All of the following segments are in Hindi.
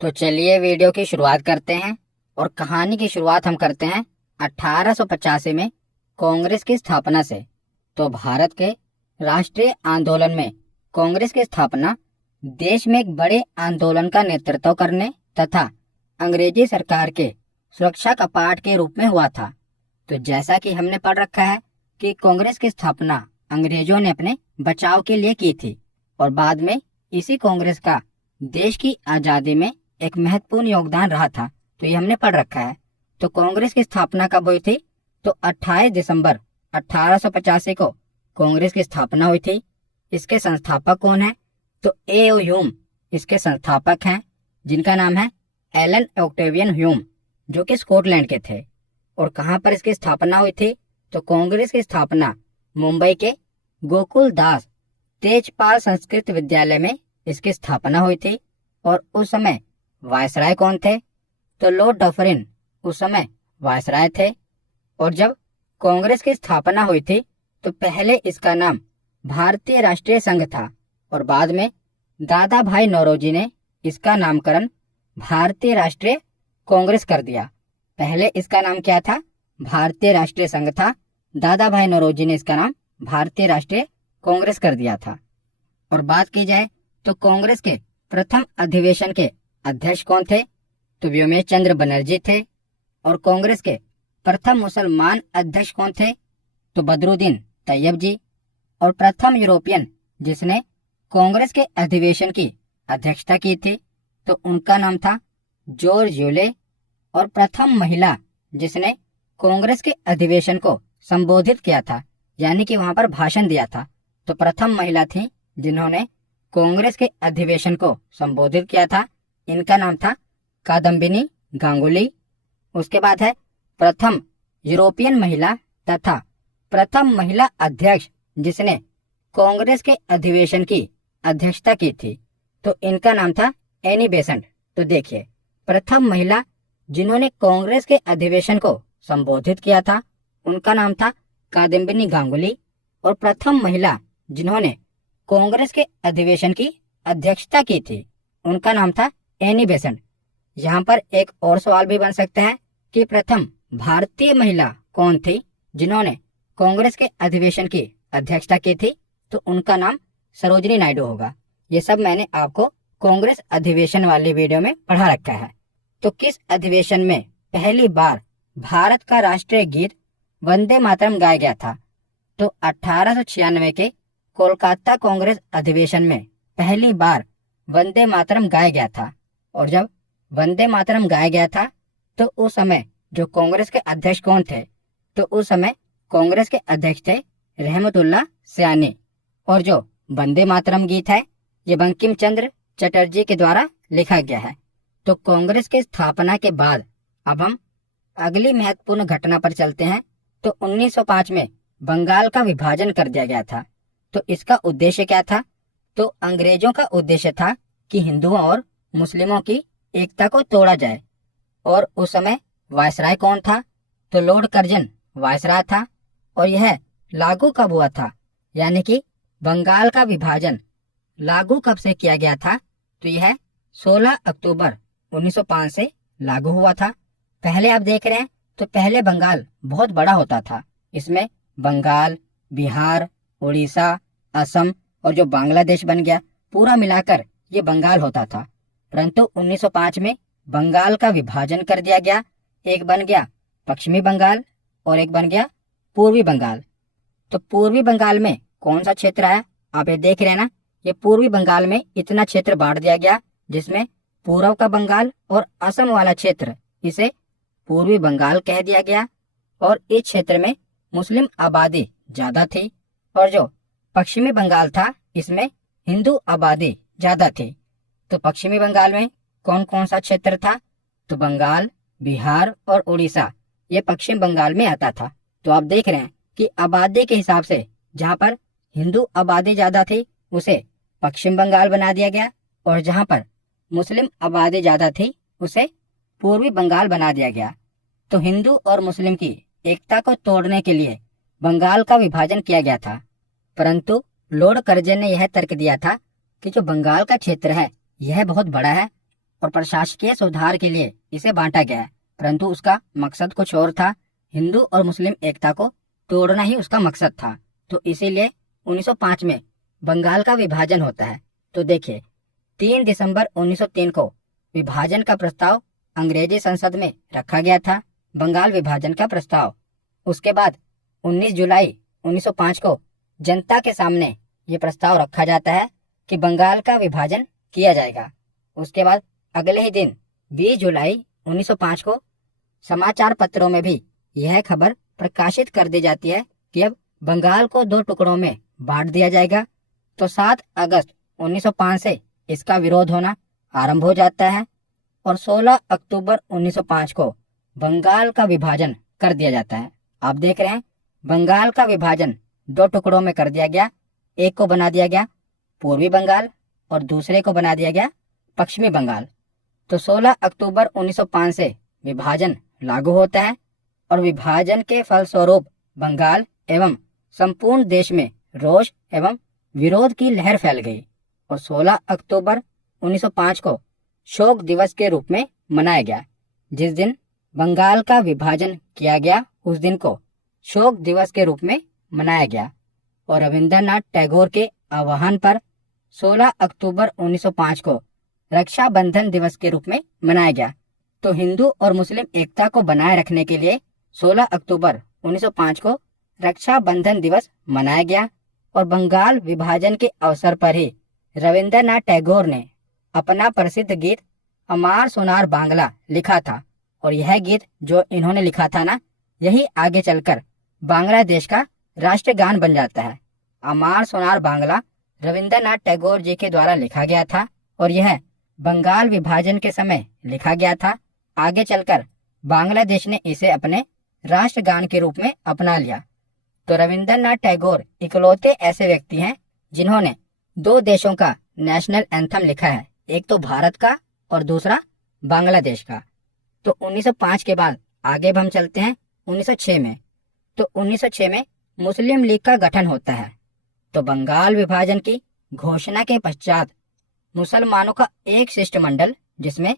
तो चलिए वीडियो की शुरुआत करते हैं। और कहानी की शुरुआत हम करते हैं 1885 में कांग्रेस की स्थापना से। तो भारत के राष्ट्रीय आंदोलन में कांग्रेस की स्थापना देश में एक बड़े आंदोलन का नेतृत्व करने तथा अंग्रेजी सरकार के सुरक्षा कपाट के रूप में हुआ था। तो जैसा कि हमने पढ़ रखा है कि कांग्रेस की स्थापना अंग्रेजों ने अपने बचाव के लिए की थी और बाद में इसी कांग्रेस का देश की आजादी में एक महत्वपूर्ण योगदान रहा था। तो ये हमने पढ़ रखा है। तो कांग्रेस की स्थापना कब हुई थी? तो 28 दिसंबर 1885 को कांग्रेस की स्थापना हुई थी। इसके संस्थापक कौन है? तो ए.ओ. ह्यूम इसके संस्थापक हैं, जिनका नाम है एलन ऑक्टेवियन ह्यूम, जो कि स्कॉटलैंड के थे। और कहाँ पर इसकी स्थापना हुई थी? तो कांग्रेस की स्थापना मुंबई के गोकुल दास तेजपाल संस्कृत विद्यालय में इसकी स्थापना हुई थी। और उस समय वायसराय कौन थे? तो लॉर्ड डफरिन उस समय वायसराय थे। और जब कांग्रेस की स्थापना हुई थी तो पहले इसका नाम भारतीय राष्ट्रीय संघ था और बाद में दादा भाई नौरोजी ने इसका नामकरण भारतीय राष्ट्रीय कांग्रेस कर दिया। पहले इसका नाम क्या था? भारतीय राष्ट्रीय संघ था। दादा भाई नौरोजी ने इसका नाम भारतीय राष्ट्रीय कांग्रेस कर दिया था। और बात की जाए तो कांग्रेस के प्रथम अधिवेशन के अध्यक्ष कौन थे? तो व्योमेश चंद्र बनर्जी थे। और कांग्रेस के प्रथम मुसलमान अध्यक्ष कौन थे? तो बदरुद्दीन तैयब जी। और प्रथम यूरोपियन जिसने कांग्रेस के अधिवेशन की अध्यक्षता की थी तो उनका नाम था जॉर्ज यूले। और प्रथम महिला जिसने कांग्रेस के अधिवेशन को संबोधित किया था, यानी कि वहां पर भाषण दिया था, तो प्रथम महिला थी जिन्होंने कांग्रेस के अधिवेशन को संबोधित किया था। इनका नाम था कादम्बिनी गांगुली। उसके बाद है प्रथम यूरोपियन महिला तथा प्रथम महिला अध्यक्ष जिसने कांग्रेस के अधिवेशन की अध्यक्षता की थी, तो इनका नाम था एनी बेसेंट। तो देखिए, प्रथम महिला जिन्होंने कांग्रेस के अधिवेशन को संबोधित किया था उनका नाम था कादम्बिनी गांगुली। और प्रथम महिला जिन्होंने कांग्रेस के अधिवेशन की अध्यक्षता की थी उनका नाम था एनी बेसेंट। यहाँ पर एक और सवाल भी बन सकता है कि प्रथम भारतीय महिला कौन थी जिन्होंने कांग्रेस के अधिवेशन की अध्यक्षता की थी? तो उनका नाम सरोजिनी नायडू होगा। ये सब मैंने आपको कांग्रेस अधिवेशन वाली वीडियो में पढ़ा रखा है। तो किस अधिवेशन में पहली बार भारत का राष्ट्रीय गीत वंदे मातरम गाया गया था? तो 1896 के कोलकाता कांग्रेस अधिवेशन में पहली बार वंदे मातरम गाया गया था। और जब वंदे मातरम गाया गया था तो उस समय जो कांग्रेस के अध्यक्ष कौन थे? तो उस समय कांग्रेस के अध्यक्ष थे रहमतुल्लाह सयानी। और जो वंदे मातरम गीत है ये बंकिम चंद्र चटर्जी के द्वारा लिखा गया है। तो कांग्रेस की स्थापना के बाद अब हम अगली महत्वपूर्ण घटना पर चलते हैं। तो 1905 में बंगाल का विभाजन कर दिया गया था। तो इसका उद्देश्य क्या था? तो अंग्रेजों का उद्देश्य था कि हिंदुओं और मुस्लिमों की एकता को तोड़ा जाए। और उस समय वायसराय कौन था? तो लॉर्ड कर्जन वायसराय था। और यह लागू कब हुआ था? यानी कि बंगाल का विभाजन लागू कब से किया गया था? तो यह 16 अक्टूबर 1905 से लागू हुआ था। पहले आप देख रहे हैं तो पहले बंगाल बहुत बड़ा होता था। इसमें बंगाल, बिहार, उड़ीसा, असम और जो बांग्लादेश बन गया, पूरा मिलाकर ये बंगाल होता था। परंतु 1905 में बंगाल का विभाजन कर दिया गया। एक बन गया पश्चिमी बंगाल और एक बन गया पूर्वी बंगाल। तो पूर्वी बंगाल में कौन सा क्षेत्र आया? आप ये देख रहे हैं ना, ये पूर्वी बंगाल में इतना क्षेत्र बांट दिया गया जिसमें पूर्व का बंगाल और असम वाला क्षेत्र, इसे पूर्वी बंगाल कह दिया गया। और इस क्षेत्र में मुस्लिम आबादी ज्यादा थी और जो पश्चिमी बंगाल था इसमें हिंदू आबादी ज्यादा थी। तो पश्चिमी बंगाल में कौन कौन सा क्षेत्र था? तो बंगाल, बिहार और उड़ीसा, ये पश्चिम बंगाल में आता था। तो आप देख रहे हैं कि आबादी के हिसाब से जहाँ पर हिंदू आबादी ज्यादा थी उसे पश्चिम बंगाल बना दिया गया और जहाँ पर मुस्लिम आबादी ज्यादा थी उसे पूर्वी बंगाल बना दिया गया। तो हिंदू और मुस्लिम की एकता को तोड़ने के लिए बंगाल का विभाजन किया गया था। परंतु लॉर्ड कर्जन ने यह तर्क दिया था कि जो बंगाल का क्षेत्र है यह बहुत बड़ा है और प्रशासकीय सुधार के लिए इसे बांटा गया, परंतु उसका मकसद कुछ और था। हिंदू और मुस्लिम एकता को तोड़ना ही उसका मकसद था। तो इसीलिए 1905 में बंगाल का विभाजन होता है। तो देखिए, 3 दिसंबर 1903 को विभाजन का प्रस्ताव अंग्रेजी संसद में रखा गया था, बंगाल विभाजन का प्रस्ताव। उसके बाद 19 जुलाई 1905 को जनता के सामने ये प्रस्ताव रखा जाता है कि बंगाल का विभाजन किया जाएगा। उसके बाद अगले ही दिन 20 जुलाई 1905 को समाचार पत्रों में भी यह खबर प्रकाशित कर दी जाती है कि अब बंगाल को 2 टुकड़ों में बांट दिया जाएगा। तो 7 अगस्त 1905 से इसका विरोध होना आरंभ हो जाता है और 16 अक्टूबर 1905 को बंगाल का विभाजन कर दिया जाता है। आप देख रहे हैं, बंगाल का विभाजन 2 टुकड़ों में कर दिया गया। एक को बना दिया गया पूर्वी बंगाल और दूसरे को बना दिया गया पश्चिमी बंगाल। तो 16 अक्टूबर 1905 से विभाजन लागू होता है और विभाजन के फलस्वरूप बंगाल एवं संपूर्ण देश में रोष एवं विरोध की लहर फैल गई और 16 अक्टूबर 1905 को शोक दिवस के रूप में मनाया गया। जिस दिन बंगाल का विभाजन किया गया उस दिन को शोक दिवस के रूप में मनाया गया और रविंद्रनाथ टैगोर के आह्वान पर 16 अक्टूबर 1905 को रक्षाबंधन दिवस के रूप में मनाया गया। तो हिंदू और मुस्लिम एकता को बनाए रखने के लिए 16 अक्टूबर 1905 को रक्षाबंधन दिवस मनाया गया और बंगाल विभाजन के अवसर पर ही रविंद्रनाथ टैगोर ने अपना प्रसिद्ध गीत अमार सोनार बांग्ला लिखा था और यह गीत जो इन्होंने लिखा था ना, यही आगे चलकर बांग्लादेश का राष्ट्रगान बन जाता है। अमार सोनार बांग्ला रविंद्रनाथ टैगोर जी के द्वारा लिखा गया था और यह बंगाल विभाजन के समय लिखा गया था। आगे चलकर बांग्लादेश ने इसे अपने राष्ट्रगान के रूप में अपना लिया। तो रविंद्रनाथ टैगोर इकलौते ऐसे व्यक्ति हैं जिन्होंने 2 देशों का नेशनल एंथम लिखा है, एक तो भारत का और दूसरा बांग्लादेश का। तो 1905 के बाद आगे हम चलते हैं 1906 में। तो 1906 में मुस्लिम लीग का गठन होता है। तो बंगाल विभाजन की घोषणा के पश्चात मुसलमानों का एक शिष्टमंडल जिसमें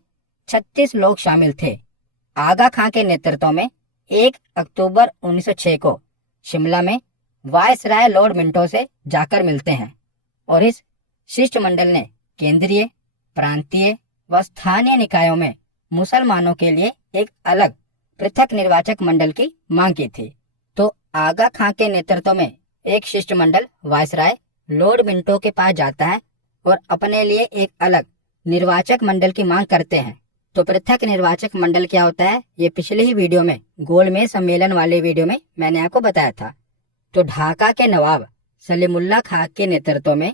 36 लोग शामिल थे, आगा खां के नेतृत्व में 1 अक्टूबर 1906 को शिमला में वायसराय लॉर्ड मिंटो से जाकर मिलते हैं और इस शिष्टमंडल ने केंद्रीय, प्रांतीय व स्थानीय निकायों में मुसलमानों के लिए एक अलग पृथक निर्वाचक मंडल की मांग की थी। तो आगा खां के नेतृत्व में एक शिष्टमंडल वायसराय लॉर्ड मिंटो के पास जाता है और अपने लिए एक अलग निर्वाचक मंडल की मांग करते हैं। तो पृथक निर्वाचक मंडल क्या होता है, ये पिछले ही वीडियो में गोलमेज सम्मेलन वाले वीडियो में मैंने आपको बताया था। तो ढाका के नवाब सलीमुल्लाह खां के नेतृत्व में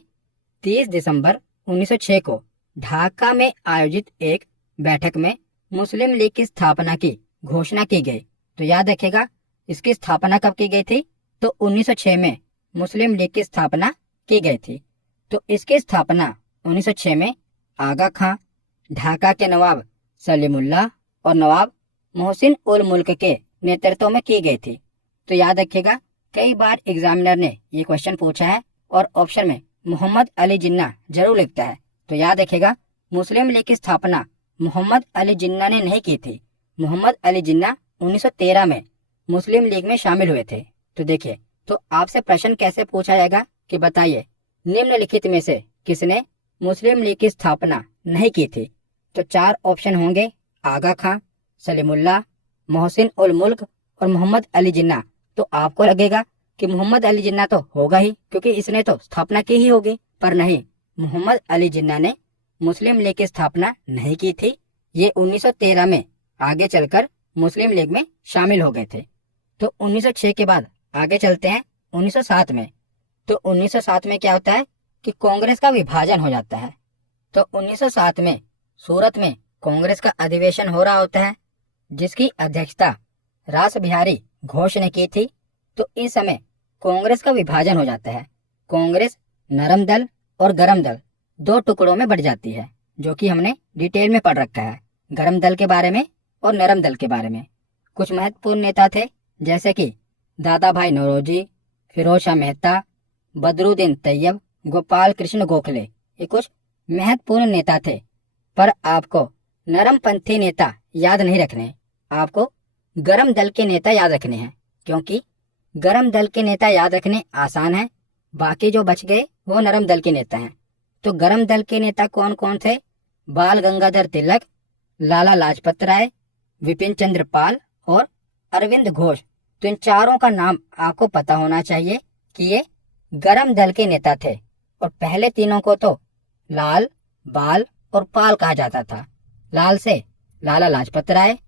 30 दिसंबर 1906 को ढाका में आयोजित एक बैठक में मुस्लिम लीग की स्थापना की घोषणा की गई। तो याद रखेगा, इसकी स्थापना कब की गई थी? तो 1906 में मुस्लिम लीग की स्थापना की गई थी। तो इसकी स्थापना 1906 में आगा खां, ढाका के नवाब सलीमुल्लाह और नवाब मोहसिन उल मुल्क के नेतृत्व में की गई थी। तो याद रखिएगा, कई बार एग्जामिनर ने ये क्वेश्चन पूछा है और ऑप्शन में मोहम्मद अली जिन्ना जरूर लिखता है। तो याद रखिएगा, मुस्लिम लीग की स्थापना मोहम्मद अली जिन्ना ने नहीं की थी। मोहम्मद अली जिन्ना 1913 में मुस्लिम लीग में शामिल हुए थे। तो देखिए, तो आपसे प्रश्न कैसे पूछा जाएगा कि बताइए निम्नलिखित में से किसने मुस्लिम लीग की स्थापना नहीं की थी? तो 4 ऑप्शन होंगे, आगा खां, सलीमुल्लाह, मोहसिन उल मुल्क और मोहम्मद अली जिन्ना। तो आपको लगेगा कि मोहम्मद अली जिन्ना तो होगा ही, क्योंकि इसने तो स्थापना की ही होगी, पर नहीं, मोहम्मद अली जिन्ना ने मुस्लिम लीग की स्थापना नहीं की थी। ये 1913 में आगे चलकर मुस्लिम लीग में शामिल हो गए थे। तो 1906 के बाद आगे चलते हैं 1907 में। तो 1907 में क्या होता है कि कांग्रेस का विभाजन हो जाता है। तो 1907 में सूरत में कांग्रेस का अधिवेशन हो रहा होता है, जिसकी अध्यक्षता रास बिहारी घोष ने की थी। तो इस समय कांग्रेस का विभाजन हो जाता है। कांग्रेस नरम दल और गरम दल 2 टुकड़ों में बढ़ जाती है, जो कि हमने डिटेल में पढ़ रखा है, गरम दल के बारे में और नरम दल के बारे में। कुछ महत्वपूर्ण नेता थे जैसे कि दादा भाई नौरोजी, फिरोज शाह मेहता, बदरुद्दीन तैयब, गोपाल कृष्ण गोखले। ये कुछ महत्वपूर्ण नेता थे पर आपको नरमपंथी नेता याद नहीं रखने, आपको गरम दल के नेता याद रखने हैं, क्योंकि गरम दल के नेता याद रखने आसान है, बाकी जो बच गए वो नरम दल के नेता हैं। तो गरम दल के नेता कौन कौन थे? बाल गंगाधर तिलक, लाला लाजपत राय, विपिन चंद्र पाल और अरविंद घोष। तो इन चारों का नाम आपको पता होना चाहिए कि ये गरम दल के नेता थे। और पहले तीनों को तो लाल, बाल और पाल कहा जाता था। लाल से लाला लाजपत राय,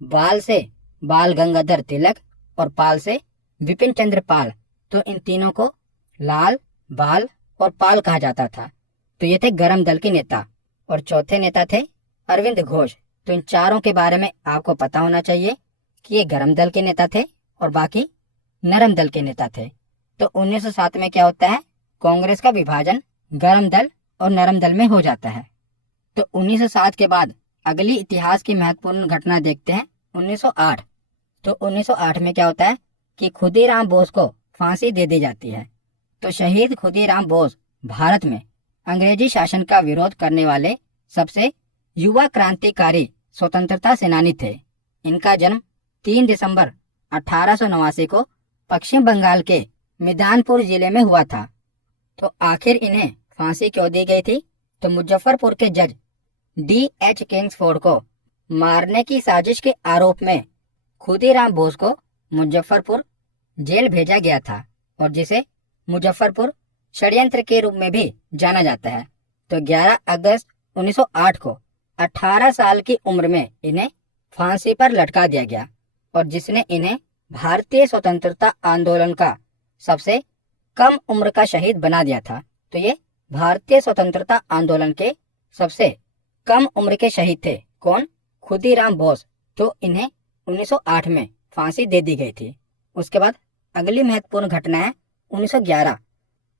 बाल से बाल गंगाधर तिलक और पाल से विपिन चंद्र पाल। तो इन तीनों को लाल, बाल और पाल कहा जाता था। तो ये थे गरम दल के नेता। और चौथे नेता थे अरविंद घोष। तो इन चारों के बारे में आपको पता होना चाहिए कि ये गरम दल के नेता थे और बाकी नरम दल के नेता थे। तो 1907 में क्या होता है? कांग्रेस का विभाजन गरम दल और नरम दल में हो जाता है। तो 1907 के बाद अगली इतिहास की महत्वपूर्ण घटना देखते हैं, 1908। तो 1908 में क्या होता है कि खुदीराम बोस को फांसी दे दी जाती है। तो शहीद खुदीराम बोस भारत में अंग्रेजी शासन का विरोध करने वाले सबसे युवा क्रांतिकारी स्वतंत्रता सेनानी थे। इनका जन्म 3 दिसंबर 1889 को पश्चिम बंगाल के मिदानपुर जिले में हुआ था। तो आखिर इन्हें फांसी क्यों दी गई थी? तो मुजफ्फरपुर के जज D.H. किंग्सफोर्ड को मारने की साजिश के आरोप में खुदीराम बोस को मुजफ्फरपुर जेल भेजा गया था, और जिसे मुजफ्फरपुर षड्यंत्र के रूप में भी जाना जाता है। तो 11 अगस्त 1908 को 18 साल की उम्र में इन्हें फांसी पर लटका दिया गया, और जिसने इन्हें भारतीय स्वतंत्रता आंदोलन का सबसे कम उम्र का शहीद बना दिया था। तो ये भारतीय स्वतंत्रता आंदोलन के सबसे कम उम्र के शहीद थे। कौन? खुदीराम बोस। तो इन्हें 1908 में फांसी दे दी गई थी। उसके बाद अगली महत्वपूर्ण घटना है 1911।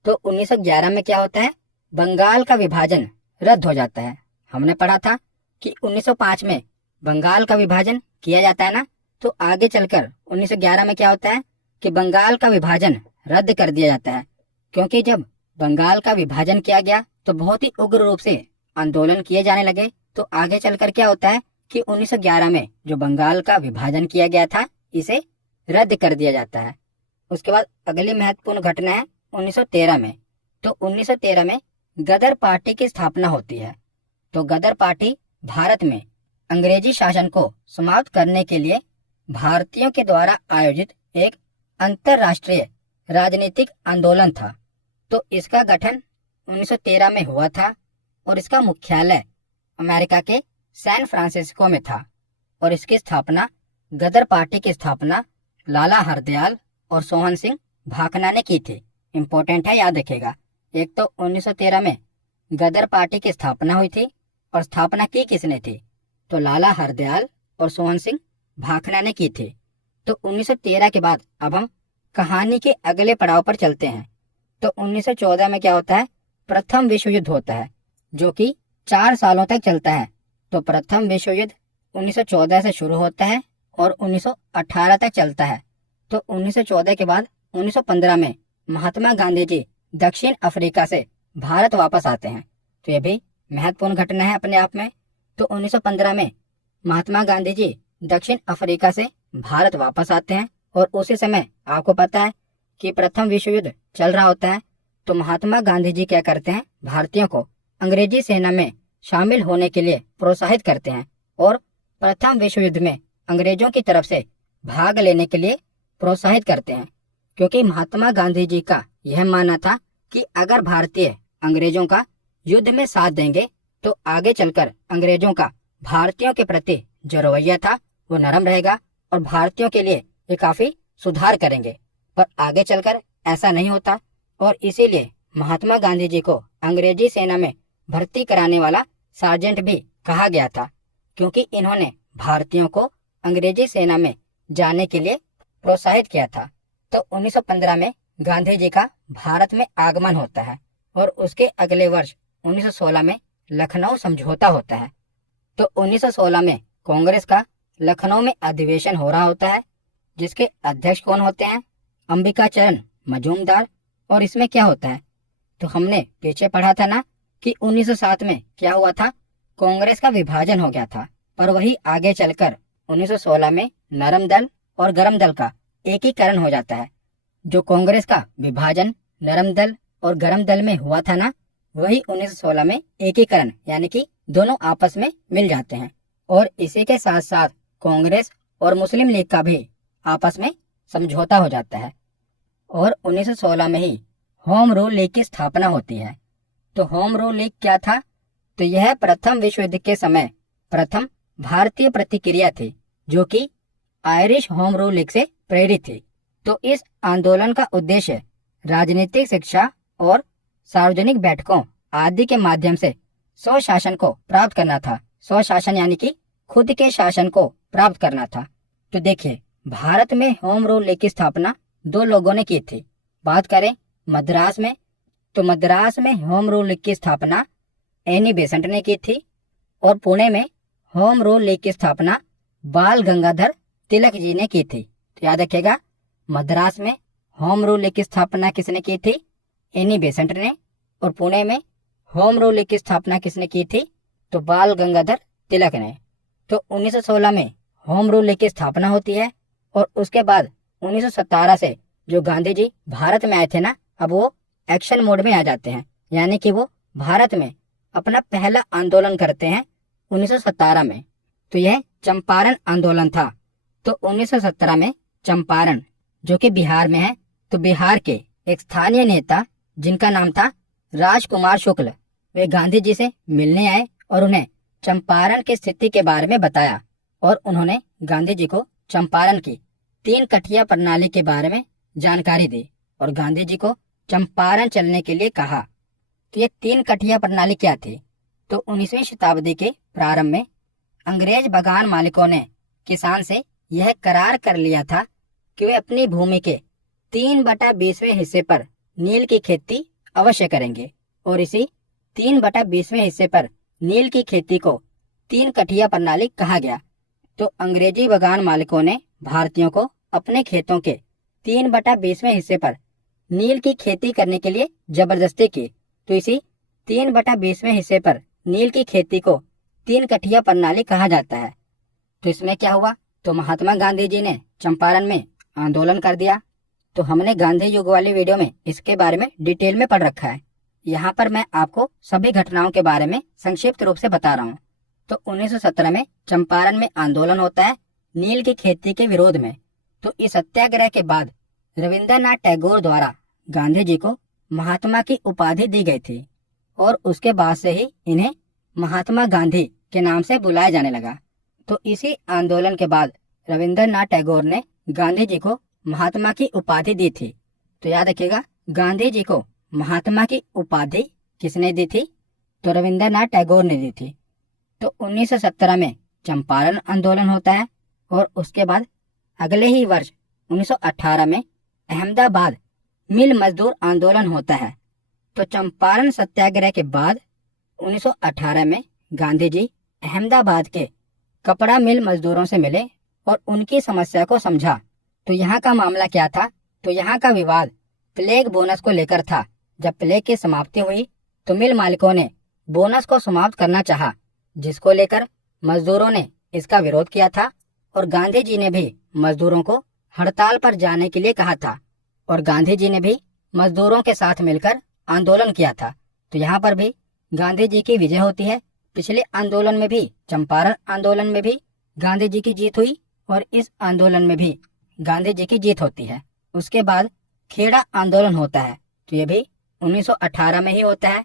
तो 1911 में क्या होता है? बंगाल का विभाजन रद्द हो जाता है। हमने पढ़ा था कि 1905 में बंगाल का विभाजन किया जाता है ना। तो आगे चलकर 1911 में क्या होता है कि बंगाल का विभाजन रद्द कर दिया जाता है, क्योंकि जब बंगाल का विभाजन किया गया तो बहुत ही उग्र रूप से आंदोलन किए जाने लगे। तो आगे चलकर क्या होता है कि 1911 में जो बंगाल का विभाजन किया गया था इसे रद्द कर दिया जाता है। उसके बाद अगली महत्वपूर्ण घटना है 1913 में। तो 1913 में गदर पार्टी की स्थापना होती है। तो गदर पार्टी भारत में अंग्रेजी शासन को समाप्त करने के लिए भारतीयों के द्वारा आयोजित एक अंतरराष्ट्रीय राजनीतिक आंदोलन था। तो इसका गठन 1913 में हुआ था, और इसका मुख्यालय अमेरिका के सैन फ्रांसिस्को में था। और इसकी स्थापना, गदर पार्टी की स्थापना लाला हरदयाल और सोहन सिंह भाकना ने की थी। इम्पोर्टेंट है, याद रखेगा। एक तो 1913 में गदर पार्टी की स्थापना हुई थी, और स्थापना की किसने थी? तो लाला हरदयाल और सोहन सिंह भाकना ने की थी। तो 1913 के बाद अब हम कहानी के अगले पड़ाव पर चलते हैं। तो 1914 में क्या होता है? प्रथम विश्व युद्ध होता है, जो कि 4 सालों तक चलता है। तो प्रथम विश्व युद्ध 1914 से शुरू होता है और 1918 तक चलता है। तो 1914 के बाद 1915 में महात्मा गांधी जी दक्षिण अफ्रीका से भारत वापस आते हैं। तो ये भी महत्वपूर्ण घटना है अपने आप में। तो 1915 में महात्मा गांधी जी दक्षिण अफ्रीका से भारत वापस आते हैं, और उसी समय आपको पता है कि प्रथम विश्व युद्ध चल रहा होता है। तो महात्मा गांधी जी क्या करते हैं? भारतीयों को अंग्रेजी सेना में शामिल होने के लिए प्रोत्साहित करते हैं, और प्रथम विश्व युद्ध में अंग्रेजों की तरफ से भाग लेने के लिए प्रोत्साहित करते हैं, क्योंकि महात्मा गांधी जी का यह मानना था कि अगर भारतीय अंग्रेजों का युद्ध में साथ देंगे तो आगे चलकर अंग्रेजों का भारतीयों के प्रति जो रवैया था वो नरम रहेगा, और भारतीयों के लिए ये काफी सुधार करेंगे। पर आगे चलकर ऐसा नहीं होता, और इसीलिए महात्मा गांधी जी को अंग्रेजी सेना में भर्ती कराने वाला सार्जेंट भी कहा गया था, क्योंकि इन्होंने भारतीयों को अंग्रेजी सेना में जाने के लिए प्रोत्साहित किया था। तो 1915 में गांधी जी का भारत में आगमन होता है, और उसके अगले वर्ष 1916 में लखनऊ समझौता होता है। तो 1916 में कांग्रेस का लखनऊ में अधिवेशन हो रहा होता है, जिसके अध्यक्ष कौन होते हैं? अंबिका चरण मजूमदार। और इसमें क्या होता है? तो हमने पीछे पढ़ा था ना कि 1907 में क्या हुआ था? कांग्रेस का विभाजन हो गया था, पर वही आगे चलकर 1916 में नरम दल और गरम दल का एकीकरण हो जाता है। जो कांग्रेस का विभाजन नरम दल और गरम दल में हुआ था ना, वही 1916 में एकीकरण यानी कि दोनों आपस में मिल जाते हैं। और इसी के साथ साथ कांग्रेस और मुस्लिम लीग का भी आपस में समझौता हो जाता है और 1916 में ही होम रूल लीग की स्थापना होती है। तो होम रूल लीग क्या था? तो यह प्रथम विश्व युद्ध के समय प्रथम भारतीय प्रतिक्रिया थी, जो कि आयरिश होम रूल लीग से प्रेरित थी। तो इस आंदोलन का उद्देश्य राजनीतिक शिक्षा और सार्वजनिक बैठकों आदि के माध्यम से स्वशासन को प्राप्त करना था। स्वशासन यानी कि खुद के शासन को प्राप्त करना था। तो देखिए, भारत में होम रूल लीग की स्थापना दो लोगों ने की थी। बात करें मद्रास में, तो मद्रास में होम रूल लीग की स्थापना एनी बेसेंट ने की थी और पुणे में होम रूल लीग की स्थापना बाल गंगाधर तिलक जी ने की थी। तो याद रखिएगा, मद्रास में होम रूल लीग की स्थापना किसने की थी? एनी बेसेंट ने। और पुणे में होम रूल लीग की स्थापना किसने की थी? तो बाल गंगाधर तिलक ने। तो 1916 में होम रूल लीग की स्थापना होती है और उसके बाद 1917 से जो गांधी जी भारत में आए थे ना, अब वो एक्शन मोड में आ जाते हैं, यानी कि वो भारत में अपना पहला आंदोलन करते हैं 1917 में। तो यह चंपारण आंदोलन था। तो 1917 में चंपारण, जो कि बिहार में है, तो बिहार के एक स्थानीय नेता जिनका नाम था राजकुमार शुक्ल, वे गांधी जी से मिलने आए और उन्हें चंपारण की स्थिति के बारे में बताया और उन्होंने गांधी जी को चंपारण की 3 कठिया प्रणाली के बारे में जानकारी दी और गांधी जी को चंपारण चलने के लिए कहा। तो ये 3 कठिया प्रणाली क्या थी? तो 19वीं शताब्दी के प्रारंभ में अंग्रेज बगान मालिकों ने किसान से यह करार कर लिया था कि वे अपनी भूमि के 3/20वें हिस्से पर नील की खेती अवश्य करेंगे और इसी 3/20वें हिस्से पर नील की खेती को 3 कठिया प्रणाली कहा गया। तो अंग्रेजी बगान मालिकों ने भारतीयों को अपने खेतों के 3/20वें हिस्से पर नील की खेती करने के लिए जबरदस्ती की। तो इसी 3/20वें हिस्से पर नील की खेती को 3 कठिया प्रणाली कहा जाता है। तो इसमें क्या हुआ? तो महात्मा गांधी जी ने चंपारण में आंदोलन कर दिया। तो हमने गांधी युग वाली वीडियो में इसके बारे में डिटेल में पढ़ रखा है। यहाँ पर मैं आपको सभी घटनाओं के बारे में संक्षिप्त रूप से बता रहा हूँ। तो 1917 में चंपारण में आंदोलन होता है नील की खेती के विरोध में। तो इस सत्याग्रह के बाद रविंद्रनाथ टैगोर द्वारा गांधी जी को महात्मा की उपाधि दी गई थी और उसके बाद से ही इन्हें महात्मा गांधी के नाम से बुलाया जाने लगा। तो इसी आंदोलन के बाद रविंद्रनाथ टैगोर ने गांधी जी को महात्मा की उपाधि दी थी। तो याद रखिएगा, गांधी जी को महात्मा की उपाधि किसने दी थी? तो रविंद्रनाथ टैगोर ने दी थी। तो 1917 में चंपारण आंदोलन होता है और उसके बाद अगले ही वर्ष 1918 में अहमदाबाद मिल मजदूर आंदोलन होता है। तो चंपारण सत्याग्रह के बाद 1918 में गांधी जी अहमदाबाद के कपड़ा मिल मजदूरों से मिले और उनकी समस्या को समझा। तो यहाँ का मामला क्या था? तो यहाँ का विवाद प्लेग बोनस को लेकर था। जब प्लेग की समाप्ति हुई तो मिल मालिकों ने बोनस को समाप्त करना चाहा, जिसको लेकर मजदूरों ने इसका विरोध किया था और गांधी जी ने भी मजदूरों को हड़ताल पर जाने के लिए कहा था और गांधी जी ने भी मजदूरों के साथ मिलकर आंदोलन किया था। तो यहाँ पर भी गांधी जी की विजय होती है। पिछले आंदोलन में भी, चंपारण आंदोलन में भी गांधी जी की जीत हुई और इस आंदोलन में भी गांधी जी की जीत होती है। उसके बाद खेड़ा आंदोलन होता है, तो ये भी 1918 में ही होता है।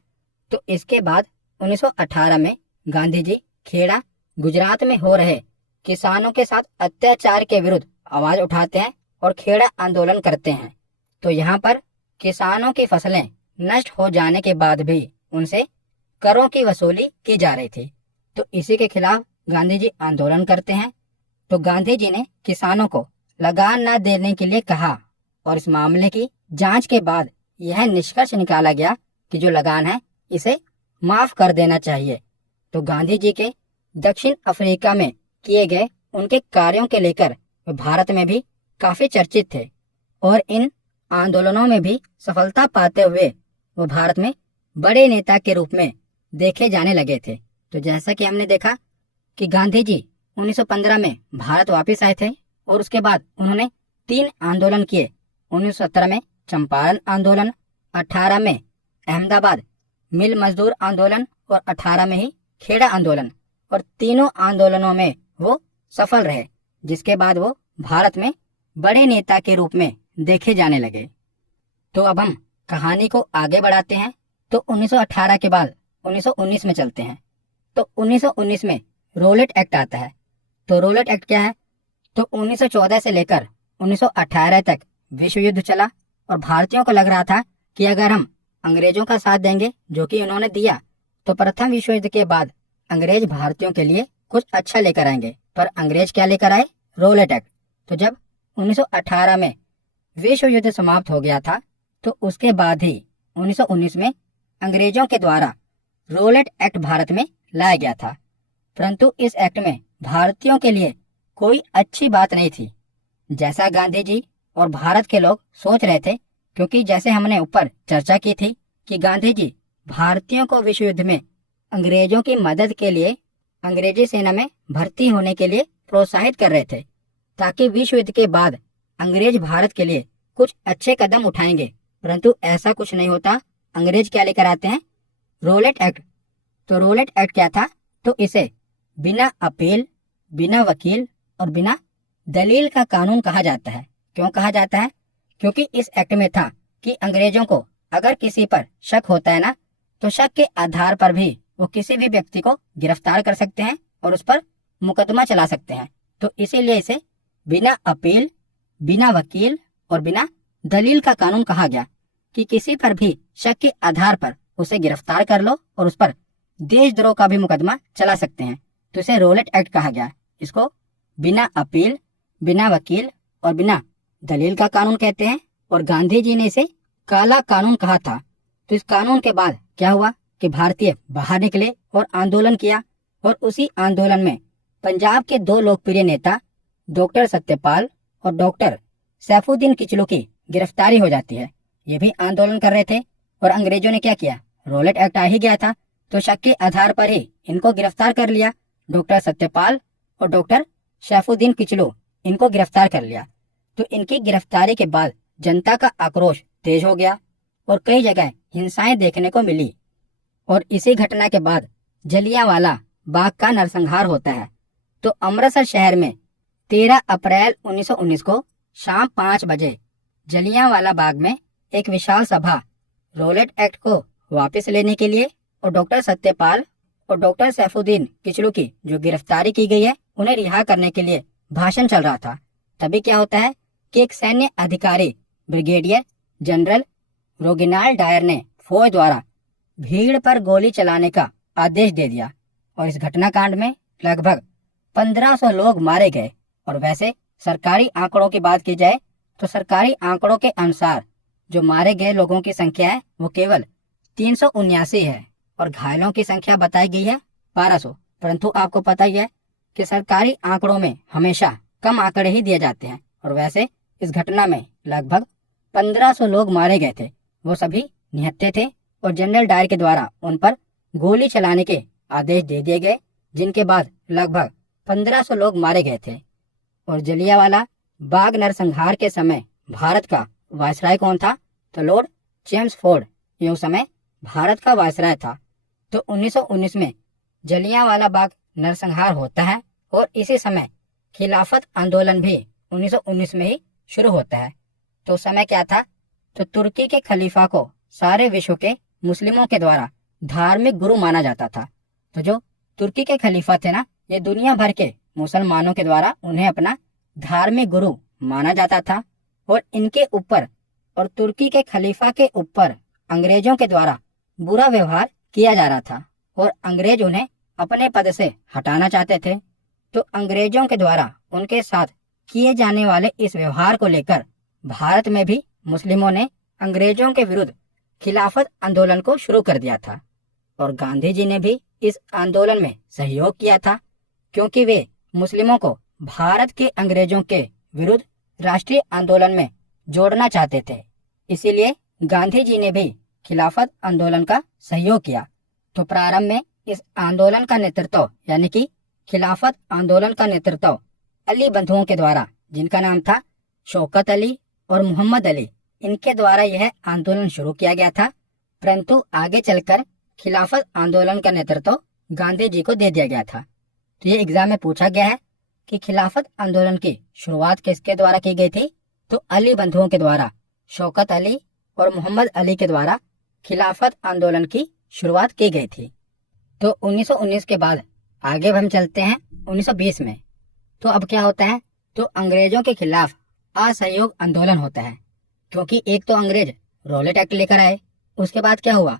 तो इसके बाद 1918 में गांधी जी खेड़ा, गुजरात में हो रहे किसानों के साथ अत्याचार के विरुद्ध आवाज उठाते हैं और खेड़ा आंदोलन करते हैं। तो यहाँ पर किसानों की फसलें नष्ट हो जाने के बाद भी उनसे करों की वसूली की जा रही थी। तो इसी के खिलाफ गांधी जी आंदोलन करते हैं। तो गांधी जी ने किसानों को लगान न देने के लिए कहा और इस मामले की जांच के बाद यह निष्कर्ष निकाला गया कि जो लगान है इसे माफ कर देना चाहिए। तो गांधी जी के दक्षिण अफ्रीका में किए गए उनके कार्यों के लेकर वे भारत में भी काफी चर्चित थे और इन आंदोलनों में भी सफलता पाते हुए वो भारत में बड़े नेता के रूप में देखे जाने लगे थे। तो जैसा कि हमने देखा कि गांधी जी 1915 में भारत वापस आए थे और उसके बाद उन्होंने 3 आंदोलन किए। 1917 में चंपारण आंदोलन, 18 में अहमदाबाद मिल मजदूर आंदोलन और 18 में ही खेड़ा आंदोलन। और तीनों आंदोलनों में वो सफल रहे, जिसके बाद वो भारत में बड़े नेता के रूप में देखे जाने लगे। तो अब हम कहानी को आगे बढ़ाते हैं। तो 1918 के बाद 1919 में चलते हैं। तो 1919 में रोलेट एक्ट आता है। तो रोलेट एक्ट क्या है? तो 1914 से लेकर 1918 तक विश्व युद्ध चला और भारतीयों को लग रहा था कि अगर हम अंग्रेजों का साथ देंगे, जो कि उन्होंने दिया, तो प्रथम विश्व युद्ध के बाद अंग्रेज भारतीयों के लिए कुछ अच्छा लेकर आएंगे। पर अंग्रेज क्या लेकर आए? Rowlatt Act. तो जब 1918 में विश्व युद्ध समाप्त हो गया था, तो उसके बाद ही 1919 में अंग्रेजों के द्वारा रोलेट एक्ट भारत में लाया गया था। परंतु इस एक्ट में भारतीयों के लिए कोई अच्छी बात नहीं थी, जैसा गांधी जी और भारत के लोग सोच रहे थे। क्योंकि जैसे हमने ऊपर चर्चा की थी कि गांधी जी भारतीयों को विश्व युद्ध में अंग्रेजों की मदद के लिए अंग्रेजी सेना में भर्ती होने के लिए प्रोत्साहित कर रहे थे, ताकि विश्व युद्ध के बाद अंग्रेज भारत के लिए कुछ अच्छे कदम उठाएंगे। परंतु ऐसा कुछ नहीं होता। अंग्रेज क्या लेकर आते हैं? Rowlatt Act. तो रोलेट एक्ट क्या था? तो इसे बिना अपील, बिना वकील और बिना दलील का कानून कहा जाता है। क्यों कहा जाता है? क्योंकि इस एक्ट में था कि अंग्रेजों को अगर किसी पर शक होता है ना, तो शक के आधार पर भी वो किसी भी व्यक्ति को गिरफ्तार कर सकते हैं और उस पर मुकदमा चला सकते हैं। तो इसीलिए इसे बिना अपील, बिना वकील और बिना दलील का कानून कहा गया कि किसी पर भी शक के आधार पर उसे गिरफ्तार कर लो और उस पर देशद्रोह का भी मुकदमा चला सकते हैं। तो इसे रोलेट एक्ट कहा गया। इसको बिना अपील, बिना वकील और बिना दलील का कानून कहते हैं। और गांधी जी ने इसे काला कानून कहा था। तो इस कानून के बाद क्या हुआ कि भारतीय बाहर निकले और आंदोलन किया। और उसी आंदोलन में पंजाब के 2 लोकप्रिय नेता डॉक्टर सत्यपाल और डॉक्टर सैफुद्दीन किचलू की गिरफ्तारी हो जाती है। ये भी आंदोलन कर रहे थे और अंग्रेजों ने क्या किया? रोलेट एक्ट आ ही गया था, तो शक के आधार पर ही इनको गिरफ्तार कर लिया। डॉक्टर सत्यपाल और डॉक्टर सैफुद्दीन किचलू इनको गिरफ्तार कर लिया। तो इनकी गिरफ्तारी के बाद जनता का आक्रोश तेज हो गया और कई जगह हिंसाएं देखने को मिली। और इसी घटना के बाद जलियांवाला बाग का नरसंहार होता है। तो अमृतसर शहर में 13 अप्रैल 1919 को शाम 5 बजे जलियांवाला बाग में एक विशाल सभा रोलेट एक्ट को वापस लेने के लिए और डॉक्टर सत्यपाल और डॉक्टर सैफुद्दीन किचलू की जो गिरफ्तारी की गई है उन्हें रिहा करने के लिए भाषण चल रहा था। तभी क्या होता है कि एक सैन्य अधिकारी ब्रिगेडियर जनरल रोगिनाल्ड डायर ने फौज द्वारा भीड़ पर गोली चलाने का आदेश दे दिया। और इस घटनाकांड में लगभग 1500 लोग मारे गए। और वैसे सरकारी आंकड़ों की बात की जाए तो सरकारी आंकड़ों के अनुसार जो मारे गए लोगों की संख्या है वो केवल 379 है और घायलों की संख्या बताई गई है 1200। परंतु आपको पता ही है कि सरकारी आंकड़ों में हमेशा कम आंकड़े ही दिए जाते हैं। और वैसे इस घटना में लगभग 1500 लोग मारे गए थे। वो सभी निहत्थे थे और जनरल डायर के द्वारा उन पर गोली चलाने के आदेश दे दिए गए, जिनके बाद लगभग 1500 लोग मारे गए थे। और जलियांवाला बाग नरसंहार के समय भारत का वायसराय कौन था? तो लॉर्ड चेम्सफोर्ड ये उस समय भारत का वायसराय था। तो 1919 में जलियांवाला बाग नरसंहार होता है और इसी समय खिलाफत आंदोलन भी 1919 में ही शुरू होता है। तो उस समय क्या था? तो तुर्की के खलीफा को सारे विश्व के मुस्लिमों के द्वारा धार्मिक गुरु माना जाता था। तो जो तुर्की के खलीफा थे ना, ये दुनिया भर के मुसलमानों के द्वारा उन्हें अपना धार्मिक गुरु माना जाता था। और इनके ऊपर और तुर्की के खलीफा के ऊपर अंग्रेजों के द्वारा बुरा व्यवहार किया जा रहा था और अंग्रेज उन्हें अपने पद से हटाना चाहते थे। तो अंग्रेजों के द्वारा उनके साथ किए जाने वाले इस व्यवहार को लेकर भारत में भी मुस्लिमों ने अंग्रेजों के विरुद्ध खिलाफत आंदोलन को शुरू कर दिया था। और गांधी जी ने भी इस आंदोलन में सहयोग किया था, क्योंकि वे मुस्लिमों को भारत के अंग्रेजों के विरुद्ध राष्ट्रीय आंदोलन में जोड़ना चाहते थे। इसीलिए गांधी जी ने भी खिलाफत आंदोलन का सहयोग किया। तो प्रारंभ में इस आंदोलन का नेतृत्व यानी कि खिलाफत आंदोलन का नेतृत्व अली बंधुओं के द्वारा, जिनका नाम था शौकत अली और मोहम्मद अली, इनके द्वारा यह आंदोलन शुरू किया गया था। परंतु आगे चलकर खिलाफत आंदोलन का नेतृत्व गांधी जी को दे दिया गया था। तो ये एग्जाम में पूछा गया है कि खिलाफत आंदोलन की शुरुआत किसके द्वारा की गई थी? तो अली बंधुओं के द्वारा, शौकत अली और मोहम्मद अली के द्वारा खिलाफत आंदोलन की शुरुआत की गई थी। तो 1919 के बाद आगे हम चलते हैं 1920 में। तो अब क्या होता है? तो अंग्रेजों के खिलाफ असहयोग आंदोलन होता है, क्योंकि एक तो अंग्रेज रॉलेट एक्ट लेकर आए, उसके बाद क्या हुआ,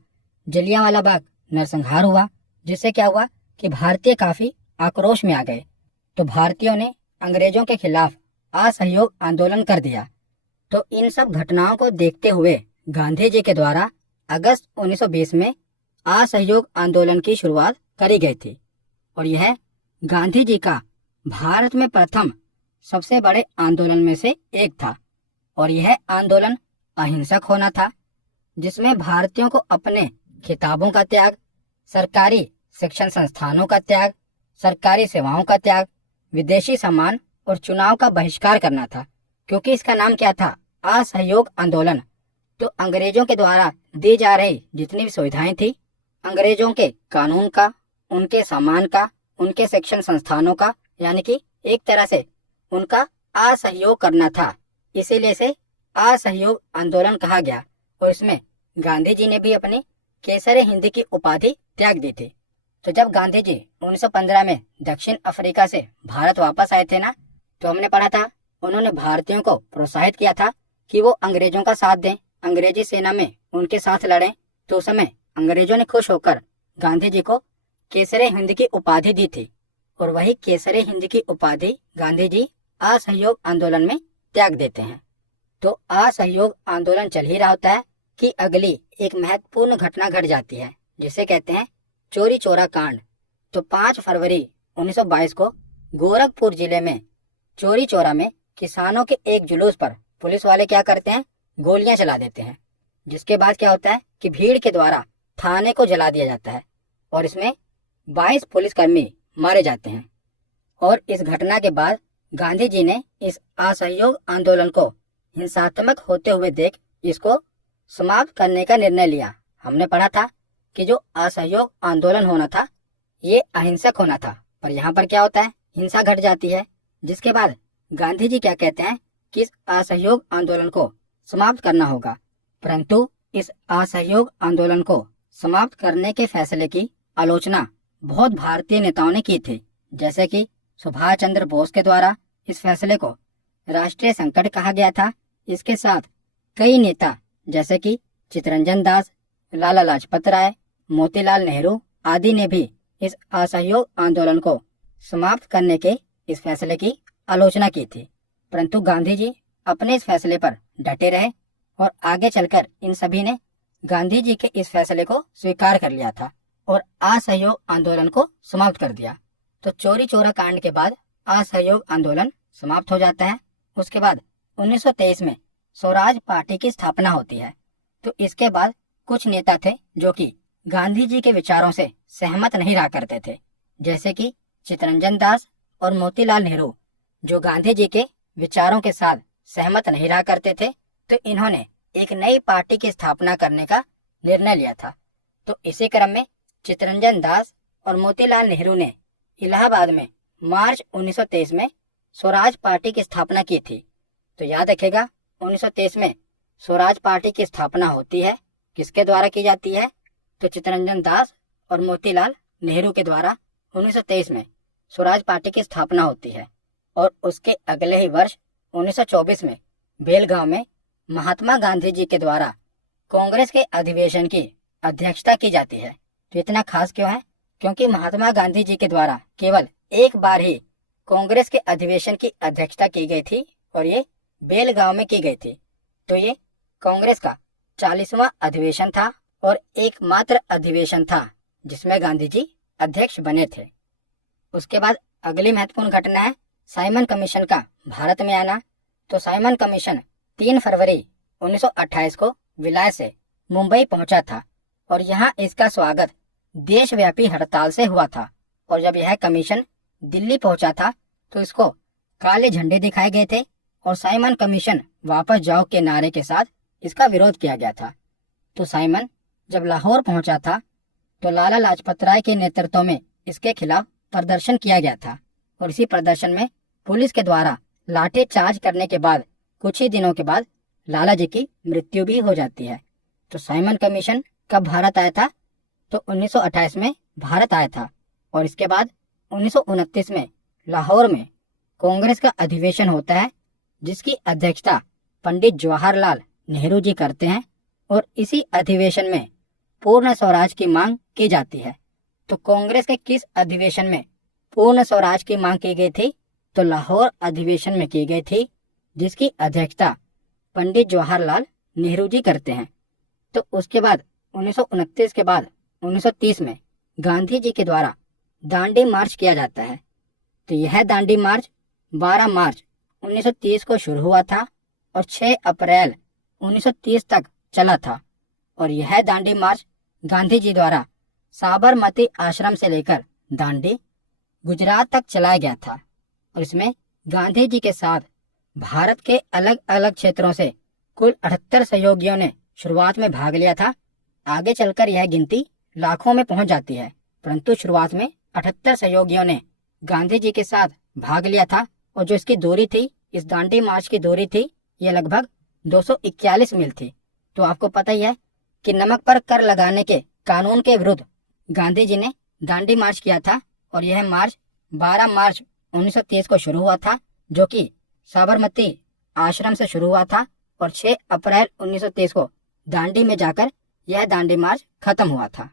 जलियांवाला बाग नरसंहार हुआ, जिससे क्या हुआ कि भारतीय काफी आक्रोश में आ गए। तो भारतीयों ने अंग्रेजों के खिलाफ असहयोग आंदोलन कर दिया। तो इन सब घटनाओं को देखते हुए गांधी जी के द्वारा अगस्त 1920 में असहयोग आंदोलन की शुरुआत करी गई थी, और यह गांधी जी का भारत में प्रथम सबसे बड़े आंदोलन में से एक था। और यह आंदोलन अहिंसक होना था, जिसमें भारतीयों को अपने खिताबों का त्याग, सरकारी शिक्षण संस्थानों का त्याग, सरकारी सेवाओं का त्याग, विदेशी सामान और चुनाव का बहिष्कार करना था। क्योंकि इसका नाम क्या था? असहयोग आंदोलन। तो अंग्रेजों के द्वारा दी जा रही जितनी भी सुविधाएं थी, अंग्रेजों के कानून का, उनके सामान का, उनके शिक्षण संस्थानों का, यानी कि एक तरह से उनका असहयोग करना था। इसीलिए इसे असहयोग आंदोलन कहा गया। और इसमें गांधी जी ने भी अपनी केसरे हिंद की उपाधि त्याग दी थी। तो जब गांधी जी 1915 में दक्षिण अफ्रीका से भारत वापस आए थे ना, तो हमने पढ़ा था उन्होंने भारतीयों को प्रोत्साहित किया था कि वो अंग्रेजों का साथ दें, अंग्रेजी सेना में उनके साथ लड़ें। तो उस समय अंग्रेजों ने खुश होकर गांधी जी को केसरे हिंद की उपाधि दी थी, और वही केसरे हिंद की उपाधि गांधी जी असहयोग आंदोलन में त्याग देते हैं। तो असहयोग आंदोलन चल ही रहा होता है कि अगली एक महत्वपूर्ण घटना घट जाती है, जिसे कहते हैं चोरी चोरा कांड। तो 5 फरवरी 1922 को गोरखपुर जिले में चोरी चोरा में किसानों के एक जुलूस पर पुलिस वाले क्या करते हैं? गोलियां चला देते हैं। जिसके बाद क्या होता है कि भीड़ के द्वारा थाने को जला दिया जाता है, और इसमें 22 पुलिसकर्मी मारे जाते हैं। और इस घटना के बाद गांधी जी ने इस असहयोग आंदोलन को हिंसात्मक होते हुए देख इसको समाप्त करने का निर्णय लिया। हमने पढ़ा था कि जो असहयोग आंदोलन होना था ये अहिंसक होना था, पर यहाँ पर क्या होता है? हिंसा घट जाती है। जिसके बाद गांधी जी क्या कहते हैं कि इस असहयोग आंदोलन को समाप्त करना होगा। परंतु इस असहयोग आंदोलन को समाप्त करने के फैसले की आलोचना बहुत भारतीय नेताओं ने की थी, जैसे कि सुभाष चंद्र बोस के द्वारा इस फैसले को राष्ट्रीय संकट कहा गया था। इसके साथ कई नेता जैसे कि चित्तरंजन दास, लाला लाजपत राय, मोतीलाल नेहरू आदि ने भी इस असहयोग आंदोलन को समाप्त करने के इस फैसले की आलोचना की थी। परंतु गांधी जी अपने इस फैसले पर डटे रहे, और आगे चलकर इन सभी ने गांधी जी के इस फैसले को स्वीकार कर लिया था और असहयोग आंदोलन को समाप्त कर दिया। तो चोरी चोरा कांड के बाद असहयोग आंदोलन समाप्त हो जाता है। उसके बाद 1923 में स्वराज पार्टी की स्थापना होती है। तो इसके बाद कुछ नेता थे जो कि गांधी जी के विचारों से सहमत नहीं रहा करते थे, जैसे कि चित्तरंजन दास और मोतीलाल नेहरू, जो गांधी जी के विचारों के साथ सहमत नहीं रहा करते थे। तो इन्होंने एक नई पार्टी की स्थापना करने का निर्णय लिया था। तो इसी क्रम में चित्तरंजन दास और मोतीलाल नेहरू ने इलाहाबाद में मार्च 1923 में स्वराज पार्टी की स्थापना की थी। तो याद रखेगा 1923 में स्वराज पार्टी की स्थापना होती है, किसके द्वारा की जाती है? तो चित्तरंजन दास और मोतीलाल नेहरू के द्वारा 1923 में स्वराज पार्टी की स्थापना होती है। और उसके अगले ही वर्ष 1924 में बेलगांव में महात्मा गांधी जी के द्वारा कांग्रेस के अधिवेशन की अध्यक्षता की जाती है। तो इतना खास क्यों है? क्योंकि महात्मा गांधी जी के द्वारा केवल एक बार ही कांग्रेस के अधिवेशन की अध्यक्षता की गई थी, और ये बेलगांव में की गई थी। तो ये कांग्रेस का 40वां अधिवेशन था और एकमात्र अधिवेशन था जिसमें गांधी जी अध्यक्ष बने थे। उसके बाद अगली महत्वपूर्ण घटना है साइमन कमीशन का भारत में आना। तो साइमन कमीशन 3 फरवरी 1928 को विलायत से मुंबई पहुंचा था, और यहाँ इसका स्वागत देशव्यापी हड़ताल से हुआ था। और जब यह कमीशन दिल्ली पहुंचा था तो इसको काले झंडे दिखाए गए थे और साइमन कमीशन वापस जाओ के नारे के साथ इसका विरोध किया गया था। तो साइमन जब लाहौर पहुंचा था तो लाला लाजपत राय के नेतृत्व में इसके खिलाफ प्रदर्शन किया गया था और इसी प्रदर्शन में पुलिस के द्वारा लाठी चार्ज करने के बाद कुछ ही दिनों के बाद लाला जी की मृत्यु भी हो जाती है। तो साइमन कमीशन कब भारत आया था? तो 1928 में भारत आया था और इसके बाद 1929 में लाहौर में कांग्रेस का अधिवेशन होता है जिसकी अध्यक्षता पंडित जवाहरलाल नेहरू जी करते हैं और इसी अधिवेशन में पूर्ण स्वराज की मांग की जाती है। तो कांग्रेस के किस अधिवेशन में पूर्ण स्वराज की मांग की गई थी? तो लाहौर अधिवेशन में की गई थी जिसकी अध्यक्षता पंडित जवाहरलाल नेहरू जी करते हैं। तो उसके बाद 1929 के बाद 1930 में गांधी जी के द्वारा दांडी मार्च किया जाता है। तो यह दांडी मार्च 12 मार्च 1930 को शुरू हुआ था और 6 अप्रैल 1930 तक चला था और यह दांडी मार्च गांधी जी द्वारा साबरमती आश्रम से लेकर दांडी गुजरात तक चलाया गया था और इसमें गांधी जी के साथ भारत के अलग अलग क्षेत्रों से कुल 78 सहयोगियों ने शुरुआत में भाग लिया था। आगे चलकर यह गिनती लाखों में पहुंच जाती है, परंतु शुरुआत में 78 सहयोगियों ने गांधी जी के साथ भाग लिया था और जो इसकी दूरी थी, इस दांडी मार्च की दूरी थी, यह लगभग 241 मील थी। तो आपको पता ही है कि नमक पर कर लगाने के कानून के विरुद्ध गांधी जी ने दांडी मार्च किया था और यह मार्च 12 मार्च 1930 को शुरू हुआ था जो कि साबरमती आश्रम से शुरू हुआ था और 6 अप्रैल 1930 को दांडी में जाकर यह दांडी मार्च खत्म हुआ था।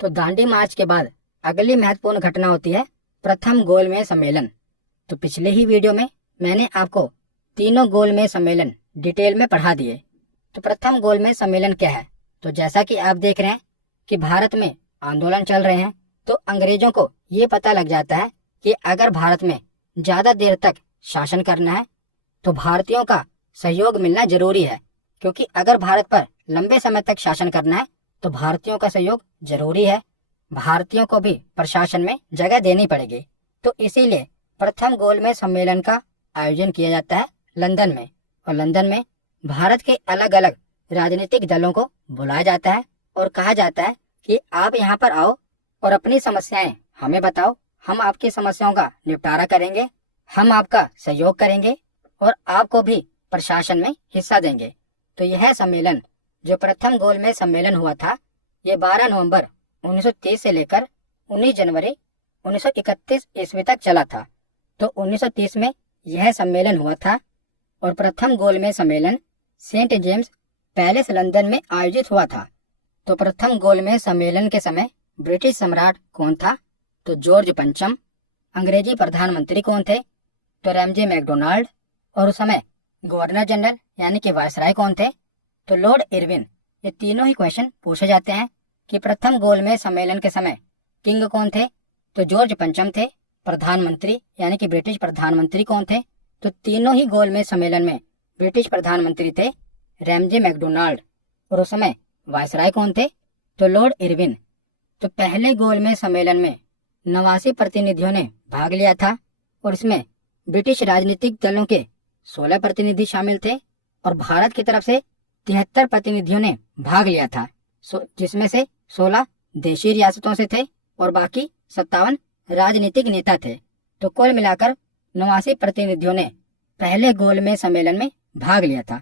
तो दांडी मार्च के बाद अगली महत्वपूर्ण घटना होती है प्रथम गोलमेज सम्मेलन। तो पिछले ही वीडियो में मैंने आपको तीनों गोलमेज सम्मेलन डिटेल में पढ़ा दिए। तो प्रथम गोलमेज सम्मेलन क्या है? तो जैसा कि आप देख रहे हैं कि भारत में आंदोलन चल रहे हैं तो अंग्रेजों को ये पता लग जाता है कि अगर भारत में ज्यादा देर तक शासन करना है तो भारतीयों का सहयोग मिलना जरूरी है, क्योंकि अगर भारत पर लंबे समय तक शासन करना है तो भारतीयों का सहयोग जरूरी है। भारतीयों को भी प्रशासन में जगह देनी पड़ेगी। तो इसीलिए प्रथम गोलमेज सम्मेलन का आयोजन किया जाता है लंदन में और लंदन में भारत के अलग अलग राजनीतिक दलों को बुलाया जाता है और कहा जाता है कि आप यहाँ पर आओ और अपनी समस्याएं हमें बताओ, हम आपकी समस्याओं का निपटारा करेंगे, हम आपका सहयोग करेंगे और आपको भी प्रशासन में हिस्सा देंगे। तो यह सम्मेलन जो प्रथम गोलमेज सम्मेलन हुआ था ये 12 नवंबर 1930 से लेकर 19 जनवरी 1931 ईस्वी तक चला था। तो 1930 में यह सम्मेलन हुआ था और प्रथम गोलमेज सम्मेलन सेंट जेम्स पैलेस लंदन में आयोजित हुआ था। तो प्रथम गोलमेज सम्मेलन के समय ब्रिटिश सम्राट कौन था? तो जॉर्ज पंचम। अंग्रेजी प्रधानमंत्री कौन थे? तो रैमजे मैकडोनाल्ड। और उस समय गवर्नर जनरल यानी कि वायसराय कौन थे? तो लॉर्ड इरविन। ये तीनों ही क्वेश्चन पूछे जाते हैं कि प्रथम गोलमेज सम्मेलन के समय किंग कौन थे? तो जॉर्ज पंचम थे। प्रधानमंत्री यानी कि ब्रिटिश प्रधानमंत्री कौन थे? तो तीनों ही गोलमेज सम्मेलन में ब्रिटिश प्रधानमंत्री थे रैमजे मैकडोनाल्ड। और उस समय वायसराय कौन थे? तो लॉर्ड इरविन। तो पहले गोलमेज सम्मेलन में 89 प्रतिनिधियों ने भाग लिया था और इसमें ब्रिटिश राजनीतिक दलों के 16 प्रतिनिधि शामिल थे और भारत की तरफ से 73 प्रतिनिधियों ने भाग लिया था, जिसमें से 16 देशी रियासतों से थे और बाकी 57 राजनीतिक नेता थे। तो कुल मिलाकर 89 प्रतिनिधियों ने पहले गोलमेज सम्मेलन में भाग लिया था,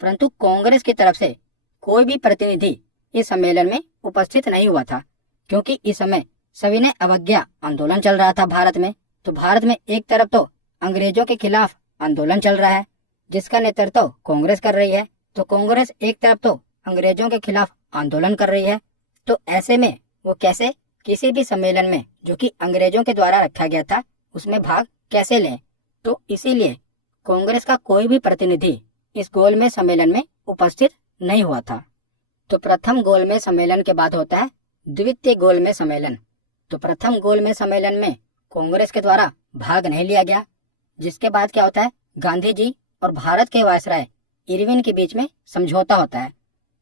परंतु कांग्रेस की तरफ से कोई भी प्रतिनिधि इस सम्मेलन में उपस्थित नहीं हुआ था, क्योंकि इस समय सविनय अवज्ञा आंदोलन चल रहा था भारत में। तो भारत में एक तरफ तो अंग्रेजों के खिलाफ आंदोलन चल रहा है जिसका नेतृत्व कांग्रेस कर रही है, तो कांग्रेस एक तरफ तो अंग्रेजों के खिलाफ आंदोलन कर रही है। तो ऐसे में वो कैसे किसी भी सम्मेलन में जो कि अंग्रेजों के द्वारा रखा गया था उसमें भाग कैसे लें? तो इसीलिए कांग्रेस का कोई भी प्रतिनिधि इस गोलमेज सम्मेलन में उपस्थित नहीं हुआ था। तो प्रथम गोलमेज सम्मेलन के बाद होता है द्वितीय गोलमेज सम्मेलन। तो प्रथम गोलमेज सम्मेलन में कांग्रेस के द्वारा भाग नहीं लिया गया, जिसके बाद क्या होता है, गांधी जी और भारत के वायसराय इरविन के बीच में समझौता होता है।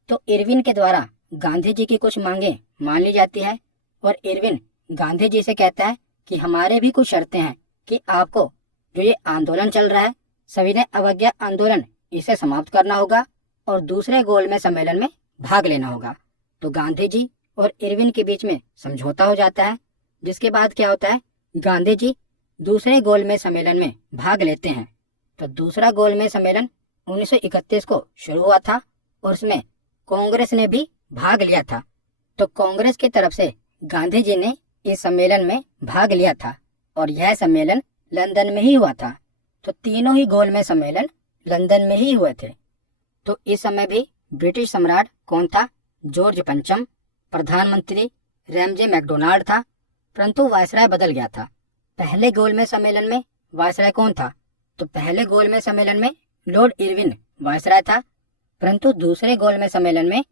तो इरविन के द्वारा गांधी जी की कुछ मांगे मान ली जाती है और इरविन गांधी जी से कहता है कि हमारे भी कुछ शर्तें हैं कि आपको जो ये आंदोलन चल रहा है सविनय अवज्ञा आंदोलन, इसे समाप्त करना होगा और दूसरे गोलमेज सम्मेलन में भाग लेना होगा। तो गांधी जी और इरविन के बीच में समझौता हो जाता है, जिसके बाद क्या होता है, गांधी जी दूसरे गोलमेज सम्मेलन में भाग लेते हैं। तो दूसरा गोलमेज सम्मेलन 1931 को शुरू हुआ था और उसमें कांग्रेस ने भी भाग लिया था। तो कांग्रेस की तरफ से गांधी जी ने इस सम्मेलन में भाग लिया था और यह सम्मेलन लंदन में ही हुआ था। तो तीनों ही गोलमेज सम्मेलन लंदन में ही हुए थे। तो इस समय भी ब्रिटिश सम्राट कौन था? जॉर्ज पंचम। प्रधानमंत्री रैमजे मैकडोनाल्ड था, परंतु वायसराय बदल गया था। पहले गोलमेज सम्मेलन में वायसराय कौन था? तो पहले गोलमेज सम्मेलन में लॉर्ड इरविन वायसराय था, परंतु दूसरे गोलमेज सम्मेलन में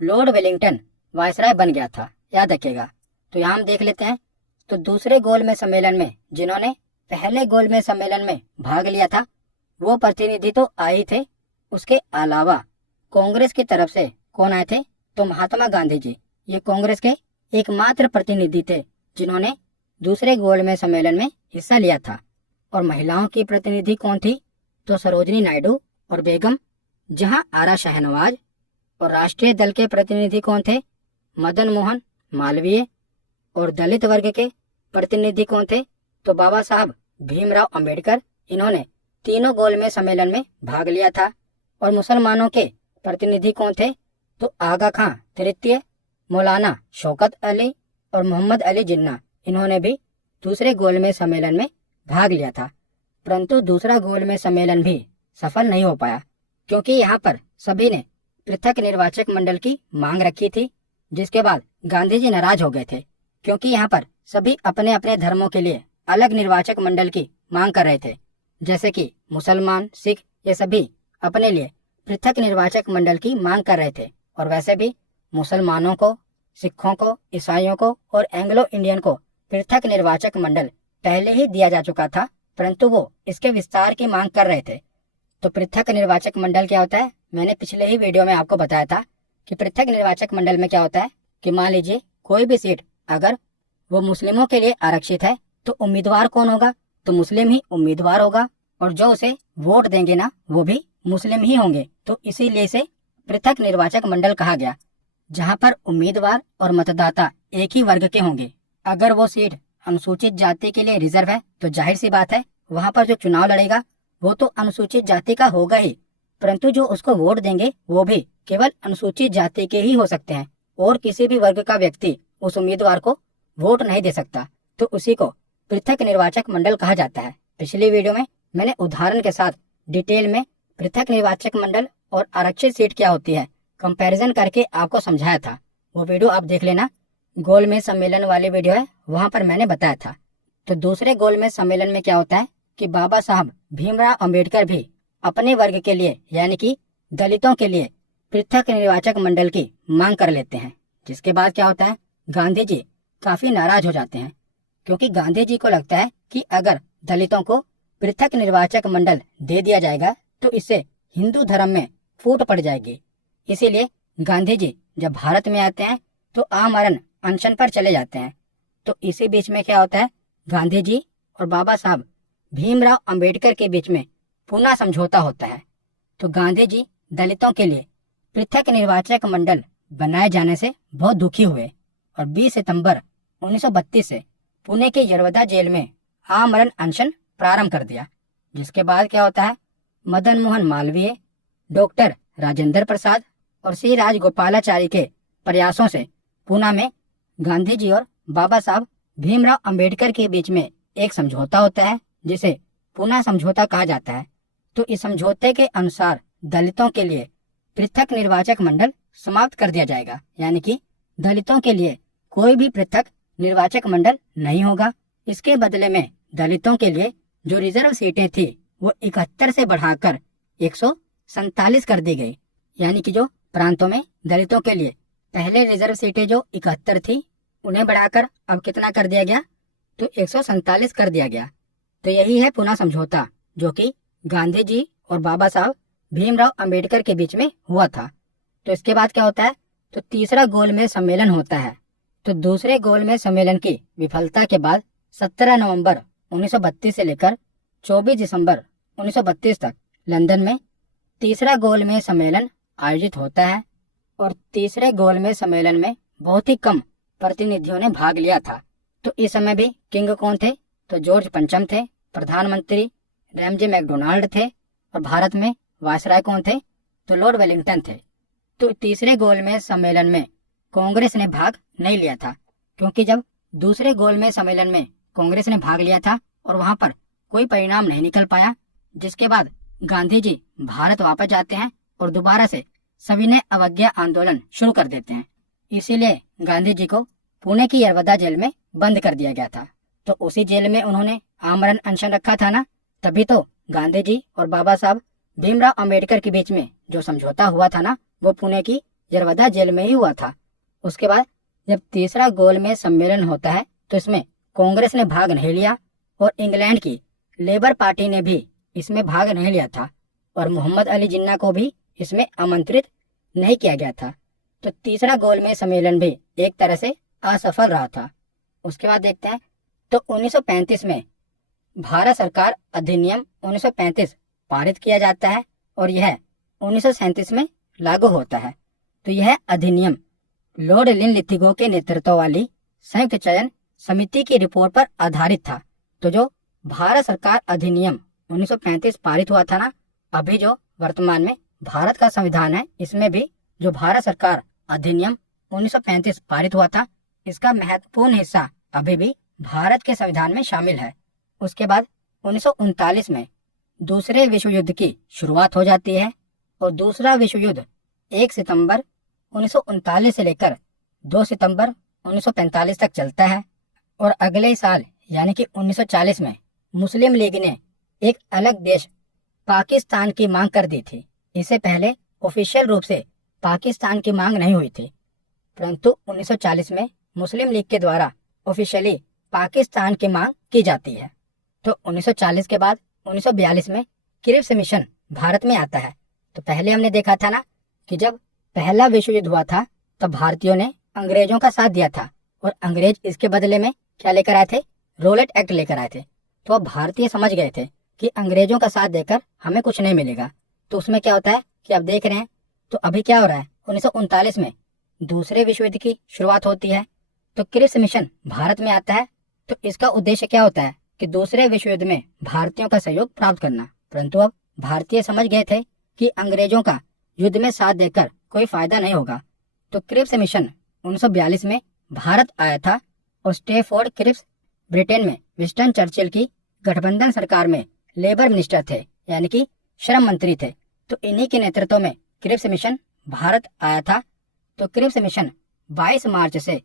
लॉर्ड वेलिंगटन वायसराय बन गया था, याद रखिएगा। तो यहाँ हम देख लेते हैं। तो दूसरे गोलमेज सम्मेलन में जिन्होंने पहले गोलमेज सम्मेलन में भाग लिया था वो प्रतिनिधि तो आए ही थे, उसके अलावा कांग्रेस की तरफ से कौन आए थे? तो महात्मा गांधी जी। ये कांग्रेस के एकमात्र प्रतिनिधि थे जिन्होंने दूसरे गोलमेज सम्मेलन में हिस्सा लिया था। और महिलाओं की प्रतिनिधि कौन थी? तो सरोजनी नायडू और बेगम जहां आरा शाहनवाज। और राष्ट्रीय दल के प्रतिनिधि कौन थे? मदन मोहन मालवीय। और दलित वर्ग के प्रतिनिधि कौन थे? तो बाबा साहब भीमराव अंबेडकर। इन्होंने तीनों गोलमेज सम्मेलन में भाग लिया था। और मुसलमानों के प्रतिनिधि कौन थे? तो आगा खां तृतीय, मौलाना शौकत अली और मोहम्मद अली जिन्ना। इन्होंने भी दूसरे गोलमेज सम्मेलन में भाग लिया था, परंतु दूसरा गोलमेज सम्मेलन भी सफल नहीं हो पाया, क्योंकि यहाँ पर सभी ने पृथक निर्वाचक मंडल की मांग रखी थी। जिसके बाद गांधी जी नाराज हो गए थे, क्योंकि यहाँ पर सभी अपने अपने धर्मों के लिए अलग निर्वाचक मंडल की मांग कर रहे थे। जैसे कि मुसलमान, सिख, ये सभी अपने लिए पृथक निर्वाचक मंडल की मांग कर रहे थे। और वैसे भी मुसलमानों को, सिखों को, ईसाइयों को और एंग्लो इंडियन को पृथक निर्वाचक मंडल पहले ही दिया जा चुका था, परंतु वो इसके विस्तार की मांग कर रहे थे। तो पृथक निर्वाचक मंडल क्या होता है? मैंने पिछले ही वीडियो में आपको बताया था कि पृथक निर्वाचक मंडल में क्या होता है कि मान लीजिए कोई भी सीट अगर वो मुस्लिमों के लिए आरक्षित है तो उम्मीदवार कौन होगा? तो मुस्लिम ही उम्मीदवार होगा, और जो उसे वोट देंगे ना वो भी मुस्लिम ही होंगे। तो इसीलिए इसे पृथक निर्वाचक मंडल कहा गया, जहाँ पर उम्मीदवार और मतदाता एक ही वर्ग के होंगे। अगर वो सीट अनुसूचित जाति के लिए रिजर्व है तो जाहिर सी बात है वहाँ पर जो चुनाव लड़ेगा वो तो अनुसूचित जाति का होगा ही, परंतु जो उसको वोट देंगे वो भी केवल अनुसूचित जाति के ही हो सकते हैं, और किसी भी वर्ग का व्यक्ति उस उम्मीदवार को वोट नहीं दे सकता। तो उसी को पृथक निर्वाचक मंडल कहा जाता है। पिछली वीडियो में मैंने उदाहरण के साथ डिटेल में पृथक निर्वाचक मंडल और आरक्षित सीट क्या होती है कंपैरिजन करके आपको समझाया था, वो वीडियो आप देख लेना। गोलमेज सम्मेलन वाली वीडियो है, वहां पर मैंने बताया था। तो दूसरे गोलमेज सम्मेलन में क्या होता है कि बाबा साहब भीमराव अंबेडकर भी अपने वर्ग के लिए यानी कि दलितों के लिए पृथक निर्वाचक मंडल की मांग कर लेते हैं। जिसके बाद क्या होता है, गांधी जी काफी नाराज हो जाते हैं, क्योंकि गांधी जी को लगता है कि अगर दलितों को पृथक निर्वाचक मंडल दे दिया जाएगा तो इससे हिंदू धर्म में फूट पड़ जाएगी। इसीलिए गांधी जी जब भारत में आते हैं तो आमरण अनशन पर चले जाते हैं। तो इसी बीच में क्या होता है, गांधी जी और बाबा साहब भीमराव अंबेडकर के बीच में पुनः समझौता होता है। तो गांधी जी दलितों के लिए पृथक निर्वाचक मंडल बनाए जाने से बहुत दुखी हुए और 20 सितंबर 1932 से पुणे के यरवदा जेल में आमरण अनशन प्रारंभ कर दिया। जिसके बाद क्या होता है, मदन मोहन मालवीय, डॉक्टर राजेंद्र प्रसाद और सी राजगोपालाचारी के प्रयासों से पुणे में गांधी जी और बाबा साहब भीमराव अंबेडकर के बीच में एक समझौता होता है, जिसे पुणे समझौता कहा जाता है। तो इस समझौते के अनुसार दलितों के लिए पृथक निर्वाचक मंडल समाप्त कर दिया जाएगा, यानी कि दलितों के लिए कोई भी पृथक निर्वाचक मंडल नहीं होगा। इसके बदले में दलितों के लिए जो रिजर्व सीटें थी वो 71 से बढ़ाकर 147 कर दी गई, यानी कि जो प्रांतों में दलितों के लिए पहले रिजर्व सीटें जो 71 थी उन्हें बढ़ाकर अब कितना कर दिया गया, तो 147 कर दिया गया। तो यही है पुणे समझौता, जो कि गांधी जी और बाबा साहब भीमराव अंबेडकर के बीच में हुआ था। तो इसके बाद क्या होता है, तो तीसरा गोलमेज सम्मेलन होता है। तो दूसरे गोलमेज सम्मेलन की विफलता के बाद 17 नवंबर 1932 से लेकर 24 दिसंबर 1932 तक लंदन में तीसरा गोलमेज सम्मेलन आयोजित होता है। और तीसरे गोलमेज सम्मेलन में बहुत ही कम प्रतिनिधियों ने भाग लिया था। तो इस समय भी किंग कौन थे? तो जॉर्ज पंचम थे। प्रधानमंत्री रैमजे मैकडोनाल्ड थे। और भारत में वायसराय कौन थे? तो लॉर्ड वेलिंगटन थे। तो तीसरे गोलमेज सम्मेलन में कांग्रेस ने भाग नहीं लिया था, क्योंकि जब दूसरे गोलमेज सम्मेलन में कांग्रेस ने भाग लिया था और वहां पर कोई परिणाम नहीं निकल पाया, जिसके बाद गांधी जी भारत वापस जाते हैं और दोबारा से सविनय अवज्ञा आंदोलन शुरू कर देते हैं। इसीलिए गांधी जी को पुणे की यरवदा जेल में बंद कर दिया गया था। तो उसी जेल में उन्होंने आमरण अनशन रखा था ना, तभी तो गांधी जी और बाबा साहब भीमराव अंबेडकर के बीच में जो समझौता हुआ था ना, वो पुणे की यरवदा जेल में ही हुआ था। उसके बाद जब तीसरा गोलमेज सम्मेलन होता है तो इसमें कांग्रेस ने भाग नहीं लिया और इंग्लैंड की लेबर पार्टी ने भी इसमें भाग नहीं लिया था और मोहम्मद अली जिन्ना को भी इसमें आमंत्रित नहीं किया गया था। तो तीसरा गोलमेज सम्मेलन भी एक तरह से असफल रहा था। उसके बाद देखते हैं तो 1935 में भारत सरकार अधिनियम 1935 पारित किया जाता है और यह 1937 में लागू होता है। तो यह अधिनियम लॉर्ड लिनलिथिगो के नेतृत्व वाली संयुक्त चयन समिति की रिपोर्ट पर आधारित था। तो जो भारत सरकार अधिनियम 1935 पारित हुआ था ना, अभी जो वर्तमान में भारत का संविधान है, इसमें भी जो भारत सरकार अधिनियम 1935 पारित हुआ था, इसका महत्वपूर्ण हिस्सा अभी भी भारत के संविधान में शामिल है। उसके बाद 1939 में दूसरे विश्व युद्ध की शुरुआत हो जाती है और दूसरा विश्व युद्ध 1 सितंबर 1939 से लेकर 2 सितंबर 1945 तक चलता है। और अगले साल यानी कि 1940 में मुस्लिम लीग ने एक अलग देश पाकिस्तान की मांग कर दी थी। इससे पहले ऑफिशियल रूप से पाकिस्तान की मांग नहीं हुई थी, परंतु 1940 में मुस्लिम लीग के द्वारा ऑफिशियली पाकिस्तान की मांग की जाती है। तो 1940 के बाद 1942 में क्रिप्स मिशन भारत में आता है। तो पहले हमने देखा था ना कि जब पहला विश्व युद्ध हुआ था तब भारतीयों ने अंग्रेजों का साथ दिया था और अंग्रेज इसके बदले में क्या लेकर आए थे? रोलेट एक्ट लेकर आए थे। तो अब भारतीय समझ गए थे कि अंग्रेजों का साथ देकर हमें कुछ नहीं मिलेगा। तो उसमें क्या होता है कि अब देख रहे हैं तो अभी क्या हो रहा है, 1939 में दूसरे विश्व युद्ध की शुरुआत होती है। तो क्रिप्स मिशन भारत में आता है। तो इसका उद्देश्य क्या होता है कि दूसरे विश्व युद्ध में भारतीयों का सहयोग प्राप्त करना। परंतु अब भारतीय समझ गए थे कि अंग्रेजों का युद्ध में साथ देकर कोई फायदा नहीं होगा। तो क्रिप्स मिशन 1942 में भारत आया था और स्टेफोर्ड क्रिप्स ब्रिटेन में विंस्टन चर्चिल की गठबंधन सरकार में लेबर मिनिस्टर थे, यानी कि श्रम मंत्री थे। तो इन्हीं के नेतृत्व में क्रिप्स मिशन भारत आया था। तो क्रिप्स मिशन 22 मार्च से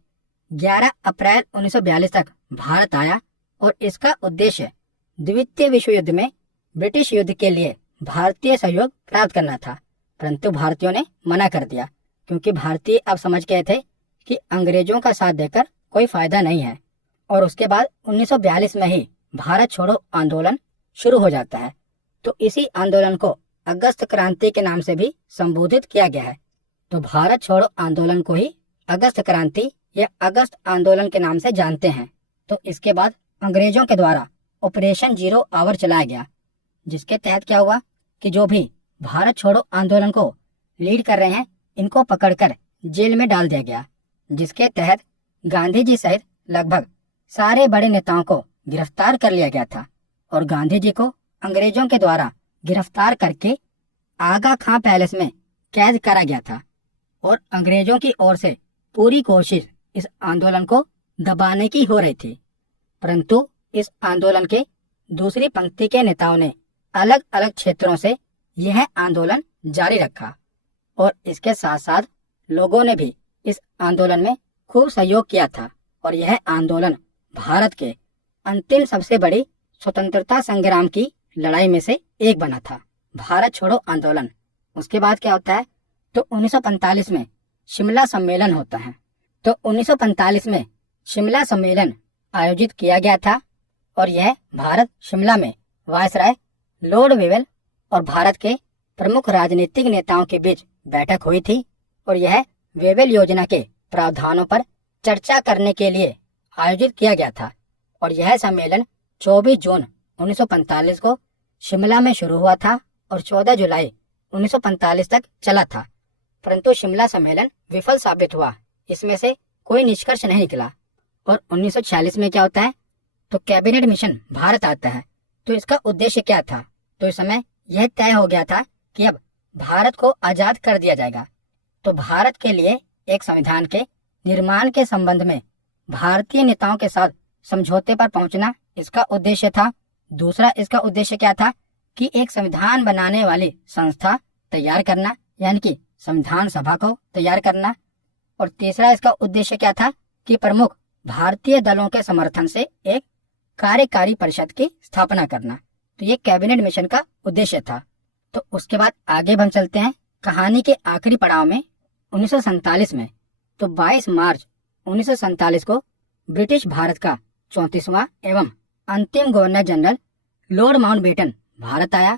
11 अप्रैल 1942 तक भारत आया और इसका उद्देश्य द्वितीय विश्व युद्ध में ब्रिटिश युद्ध के लिए भारतीय सहयोग प्राप्त करना था। परंतु भारतीयों ने मना कर दिया, क्योंकि भारतीय अब समझ गए थे कि अंग्रेजों का साथ देकर कोई फायदा नहीं है। और उसके बाद 1942 में ही भारत छोड़ो आंदोलन शुरू हो जाता है। तो इसी आंदोलन को अगस्त क्रांति के नाम से भी संबोधित किया गया है। तो भारत छोड़ो आंदोलन को ही अगस्त क्रांति या अगस्त आंदोलन के नाम से जानते हैं। तो इसके बाद अंग्रेजों के द्वारा ऑपरेशन जीरो आवर चलाया गया, जिसके तहत क्या हुआ कि जो भी भारत छोड़ो आंदोलन को लीड कर रहे हैं, इनको पकड़कर जेल में डाल दिया गया, जिसके तहत गांधी जी सहित लगभग सारे बड़े नेताओं को गिरफ्तार कर लिया गया था और गांधी जी को अंग्रेजों के द्वारा गिरफ्तार करके आगा खां पैलेस में कैद करा गया था। और अंग्रेजों की ओर से पूरी कोशिश इस आंदोलन को दबाने की हो रही थी, परंतु इस आंदोलन के दूसरी पंक्ति के नेताओं ने अलग अलग क्षेत्रों से यह आंदोलन जारी रखा और इसके साथ साथ लोगों ने भी इस आंदोलन में खूब सहयोग किया था। और यह आंदोलन भारत के अंतिम सबसे बड़ी स्वतंत्रता संग्राम की लड़ाई में से एक बना था, भारत छोड़ो आंदोलन। उसके बाद क्या होता है तो 1945 में शिमला सम्मेलन होता है। तो 1945 में शिमला सम्मेलन आयोजित किया गया था और यह भारत शिमला में वायसराय लॉर्ड वेवेल और भारत के प्रमुख राजनीतिक नेताओं के बीच बैठक हुई थी और यह वेवेल योजना के प्रावधानों पर चर्चा करने के लिए आयोजित किया गया था और यह सम्मेलन 24 जून 1945 को शिमला में शुरू हुआ था और 14 जुलाई 1945 तक चला था। परंतु शिमला सम्मेलन विफल साबित हुआ, इसमें से कोई निष्कर्ष नहीं निकला। और 1946 में क्या होता है, तो कैबिनेट मिशन भारत आता है। तो इसका उद्देश्य क्या था, तो इस समय यह तय हो गया था कि अब भारत को आजाद कर दिया जाएगा। तो भारत के लिए एक संविधान के निर्माण के संबंध में भारतीय नेताओं के साथ समझौते पर पहुंचना इसका उद्देश्य था। दूसरा इसका उद्देश्य क्या था कि एक संविधान बनाने वाली संस्था तैयार करना, यानी कि संविधान सभा को तैयार करना। और तीसरा इसका उद्देश्य क्या था कि प्रमुख भारतीय दलों के समर्थन से एक कार्यकारी परिषद की स्थापना करना। तो ये कैबिनेट मिशन का उद्देश्य था। तो उसके बाद आगे हम चलते हैं कहानी के आखिरी पड़ाव में 1947 में। तो 22 मार्च 1947 को ब्रिटिश भारत का 34वां एवं अंतिम governor general Lord Mountbatten Bharat आया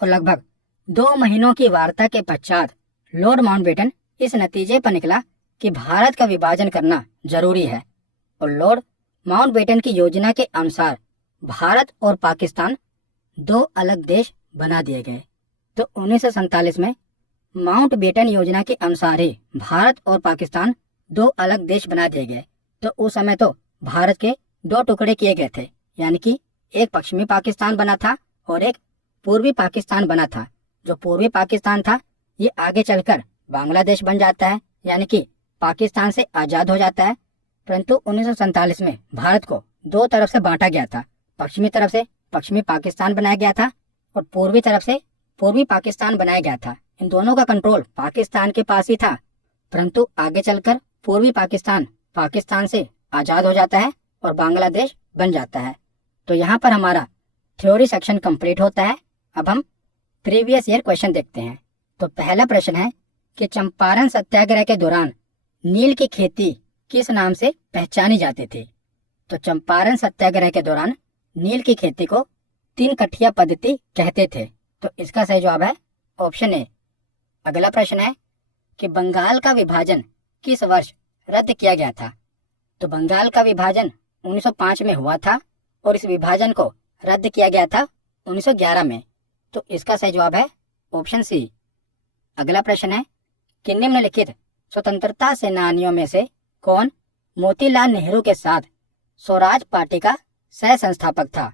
और लगभग 2 महीनों की वार्ता के पश्चात लॉर्ड माउंटबेटन इस नतीजे पर निकला कि भारत का विभाजन करना जरूरी है। और लॉर्ड माउंटबेटन की योजना के अनुसार भारत और पाकिस्तान 2 अलग देश बना दिए गए। तो 1947 में माउंटबेटन योजना के अनुसार ही भारत और पाकिस्तान 2 अलग देश बना दिए गए। तो उस समय तो भारत के 2 टुकड़े किए गए थे, यानी कि एक पश्चिमी पाकिस्तान बना था और एक पूर्वी पाकिस्तान बना था। जो पूर्वी पाकिस्तान था ये आगे चलकर बांग्लादेश बन जाता है, यानी कि पाकिस्तान से आजाद हो जाता है। परंतु 1947 में भारत को 2 तरफ से बांटा गया था। पश्चिमी तरफ से पश्चिमी पाकिस्तान बनाया गया था और पूर्वी तरफ से पूर्वी पाकिस्तान बनाया गया था। इन दोनों का कंट्रोल पाकिस्तान के पास ही था। परंतु आगे चलकर पूर्वी पाकिस्तान पाकिस्तान से आजाद हो जाता है और बांग्लादेश बन जाता है। तो यहाँ पर हमारा थ्योरी सेक्शन कंप्लीट होता है। अब हम प्रीवियस ईयर क्वेश्चन देखते हैं। तो पहला प्रश्न है कि चंपारण सत्याग्रह के दौरान नील की खेती किस नाम से पहचानी जाती थी। तो चंपारण सत्याग्रह के दौरान नील की खेती को 3 कठिया पद्धति कहते थे। तो इसका सही जवाब है ऑप्शन ए। अगला प्रश्न है कि बंगाल का विभाजन किस वर्ष रद्द किया गया था। तो बंगाल का विभाजन 1905 में हुआ था और इस विभाजन को रद्द किया गया था 1911 में। तो इसका सही जवाब है ऑप्शन सी। अगला प्रश्न है कि निम्नलिखित स्वतंत्रता सेनानियों में से कौन मोतीलाल नेहरू के साथ स्वराज पार्टी का सह संस्थापक था।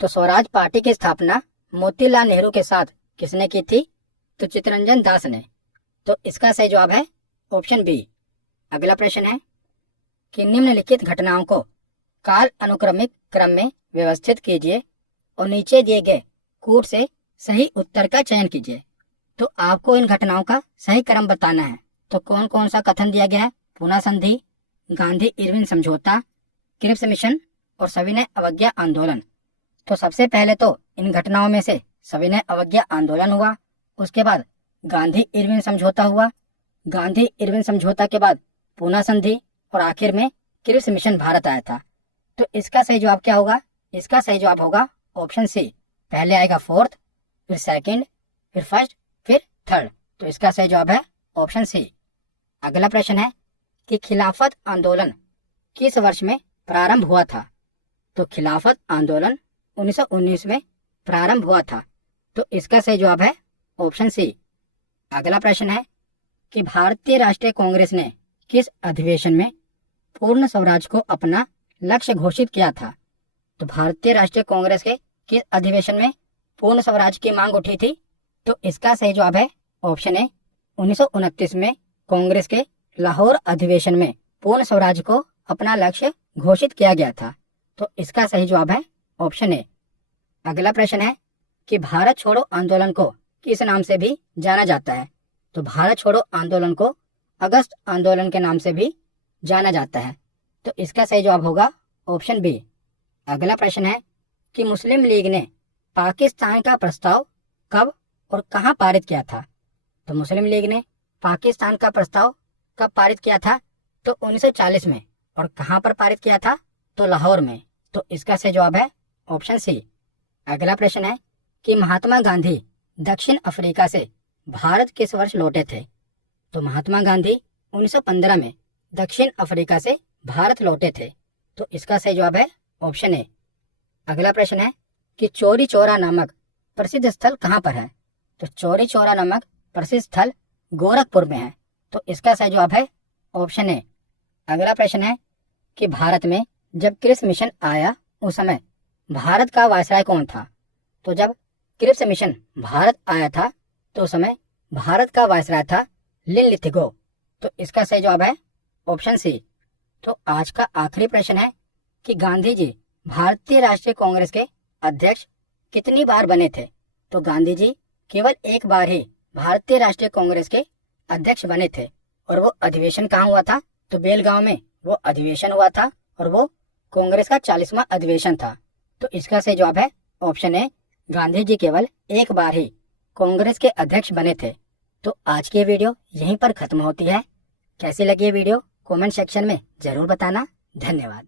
तो स्वराज पार्टी की स्थापना मोतीलाल नेहरू के साथ किसने की थी, तो चित्तरंजन दास ने। तो इसका सही जवाब है ऑप्शन बी। अगला प्रश्न है कि निम्नलिखित घटनाओं को काल अनुक्रमिक क्रम में व्यवस्थित कीजिए और नीचे दिए गए कूट से सही उत्तर का चयन कीजिए। तो आपको इन घटनाओं का सही क्रम बताना है। तो कौन कौन सा कथन दिया गया है, पूना संधि, गांधी इरविन समझौता, क्रिप्स मिशन और सविनय अवज्ञा आंदोलन। तो सबसे पहले तो इन घटनाओं में से सविनय अवज्ञा आंदोलन हुआ, उसके बाद गांधी इरविन समझौता हुआ, गांधी इरविन समझौता के बाद पूना संधि और आखिर में क्रिप्स मिशन भारत आया था। तो इसका सही जवाब क्या होगा, इसका सही जवाब होगा ऑप्शन सी। पहले आएगा फोर्थ, फिर सेकंड, फिर फर्स्ट, फिर थर्ड। तो इसका सही जवाब है ऑप्शन सी। अगला प्रश्न है कि खिलाफत आंदोलन किस वर्ष में प्रारंभ हुआ था। तो खिलाफत आंदोलन 1919 में प्रारंभ हुआ था। तो इसका सही जवाब है ऑप्शन सी। अगला प्रश्न है कि भारतीय राष्ट्रीय कांग्रेस ने किस अधिवेशन में पूर्ण स्वराज को अपना लक्ष्य घोषित किया था। तो भारतीय राष्ट्रीय कांग्रेस के किस अधिवेशन में पूर्ण स्वराज की मांग उठी थी। तो इसका सही जवाब है ऑप्शन ए। 1929 में कांग्रेस के लाहौर अधिवेशन में पूर्ण स्वराज को अपना लक्ष्य घोषित किया गया था। तो इसका सही जवाब है ऑप्शन ए। अगला प्रश्न है कि भारत छोड़ो आंदोलन को किस नाम से भी जाना जाता है। तो भारत छोड़ो आंदोलन को अगस्त आंदोलन के नाम से भी जाना जाता है। तो इसका सही जवाब होगा ऑप्शन बी। अगला प्रश्न है कि मुस्लिम लीग ने पाकिस्तान का प्रस्ताव कब और कहां पारित किया था। तो मुस्लिम लीग ने पाकिस्तान का प्रस्ताव कब पारित किया था। तो 1940 में। और कहां पर पारित किया था, तो लाहौर में। तो इसका सही जवाब है ऑप्शन सी। अगला प्रश्न है कि महात्मा गांधी दक्षिण अफ्रीका से भारत किस वर्ष लौटे थे। तो महात्मा गांधी 1915 में दक्षिण अफ्रीका से भारत लौटे थे। तो इसका सही जवाब है ऑप्शन ए। अगला प्रश्न है कि चौरी चौरा नामक प्रसिद्ध स्थल कहाँ पर है। तो चौरी चौरा नामक प्रसिद्ध स्थल गोरखपुर में है। तो इसका सही जवाब है ऑप्शन ए। अगला प्रश्न है कि भारत में जब क्रिप्स मिशन आया उस समय भारत का वायसराय कौन था। तो जब क्रिप्स मिशन भारत आया था तो उस समय भारत का वायसराय था लिनलिथिगो। तो इसका सही जवाब है ऑप्शन सी। तो आज का आखिरी प्रश्न है कि गांधी जी भारतीय राष्ट्रीय कांग्रेस के अध्यक्ष कितनी बार बने थे। तो गांधी जी केवल एक बार ही भारतीय राष्ट्रीय कांग्रेस के अध्यक्ष बने थे और वो अधिवेशन कहाँ हुआ था। तो बेलगांव में वो अधिवेशन हुआ था और वो कांग्रेस का 40वां अधिवेशन था। तो इसका सही जवाब है ऑप्शन ए। गांधी जी केवल एक बार ही कांग्रेस के अध्यक्ष बने थे। तो आज की वीडियो यहीं पर खत्म होती है। कैसी लगी ये वीडियो कमेंट सेक्शन में जरूर बताना। धन्यवाद।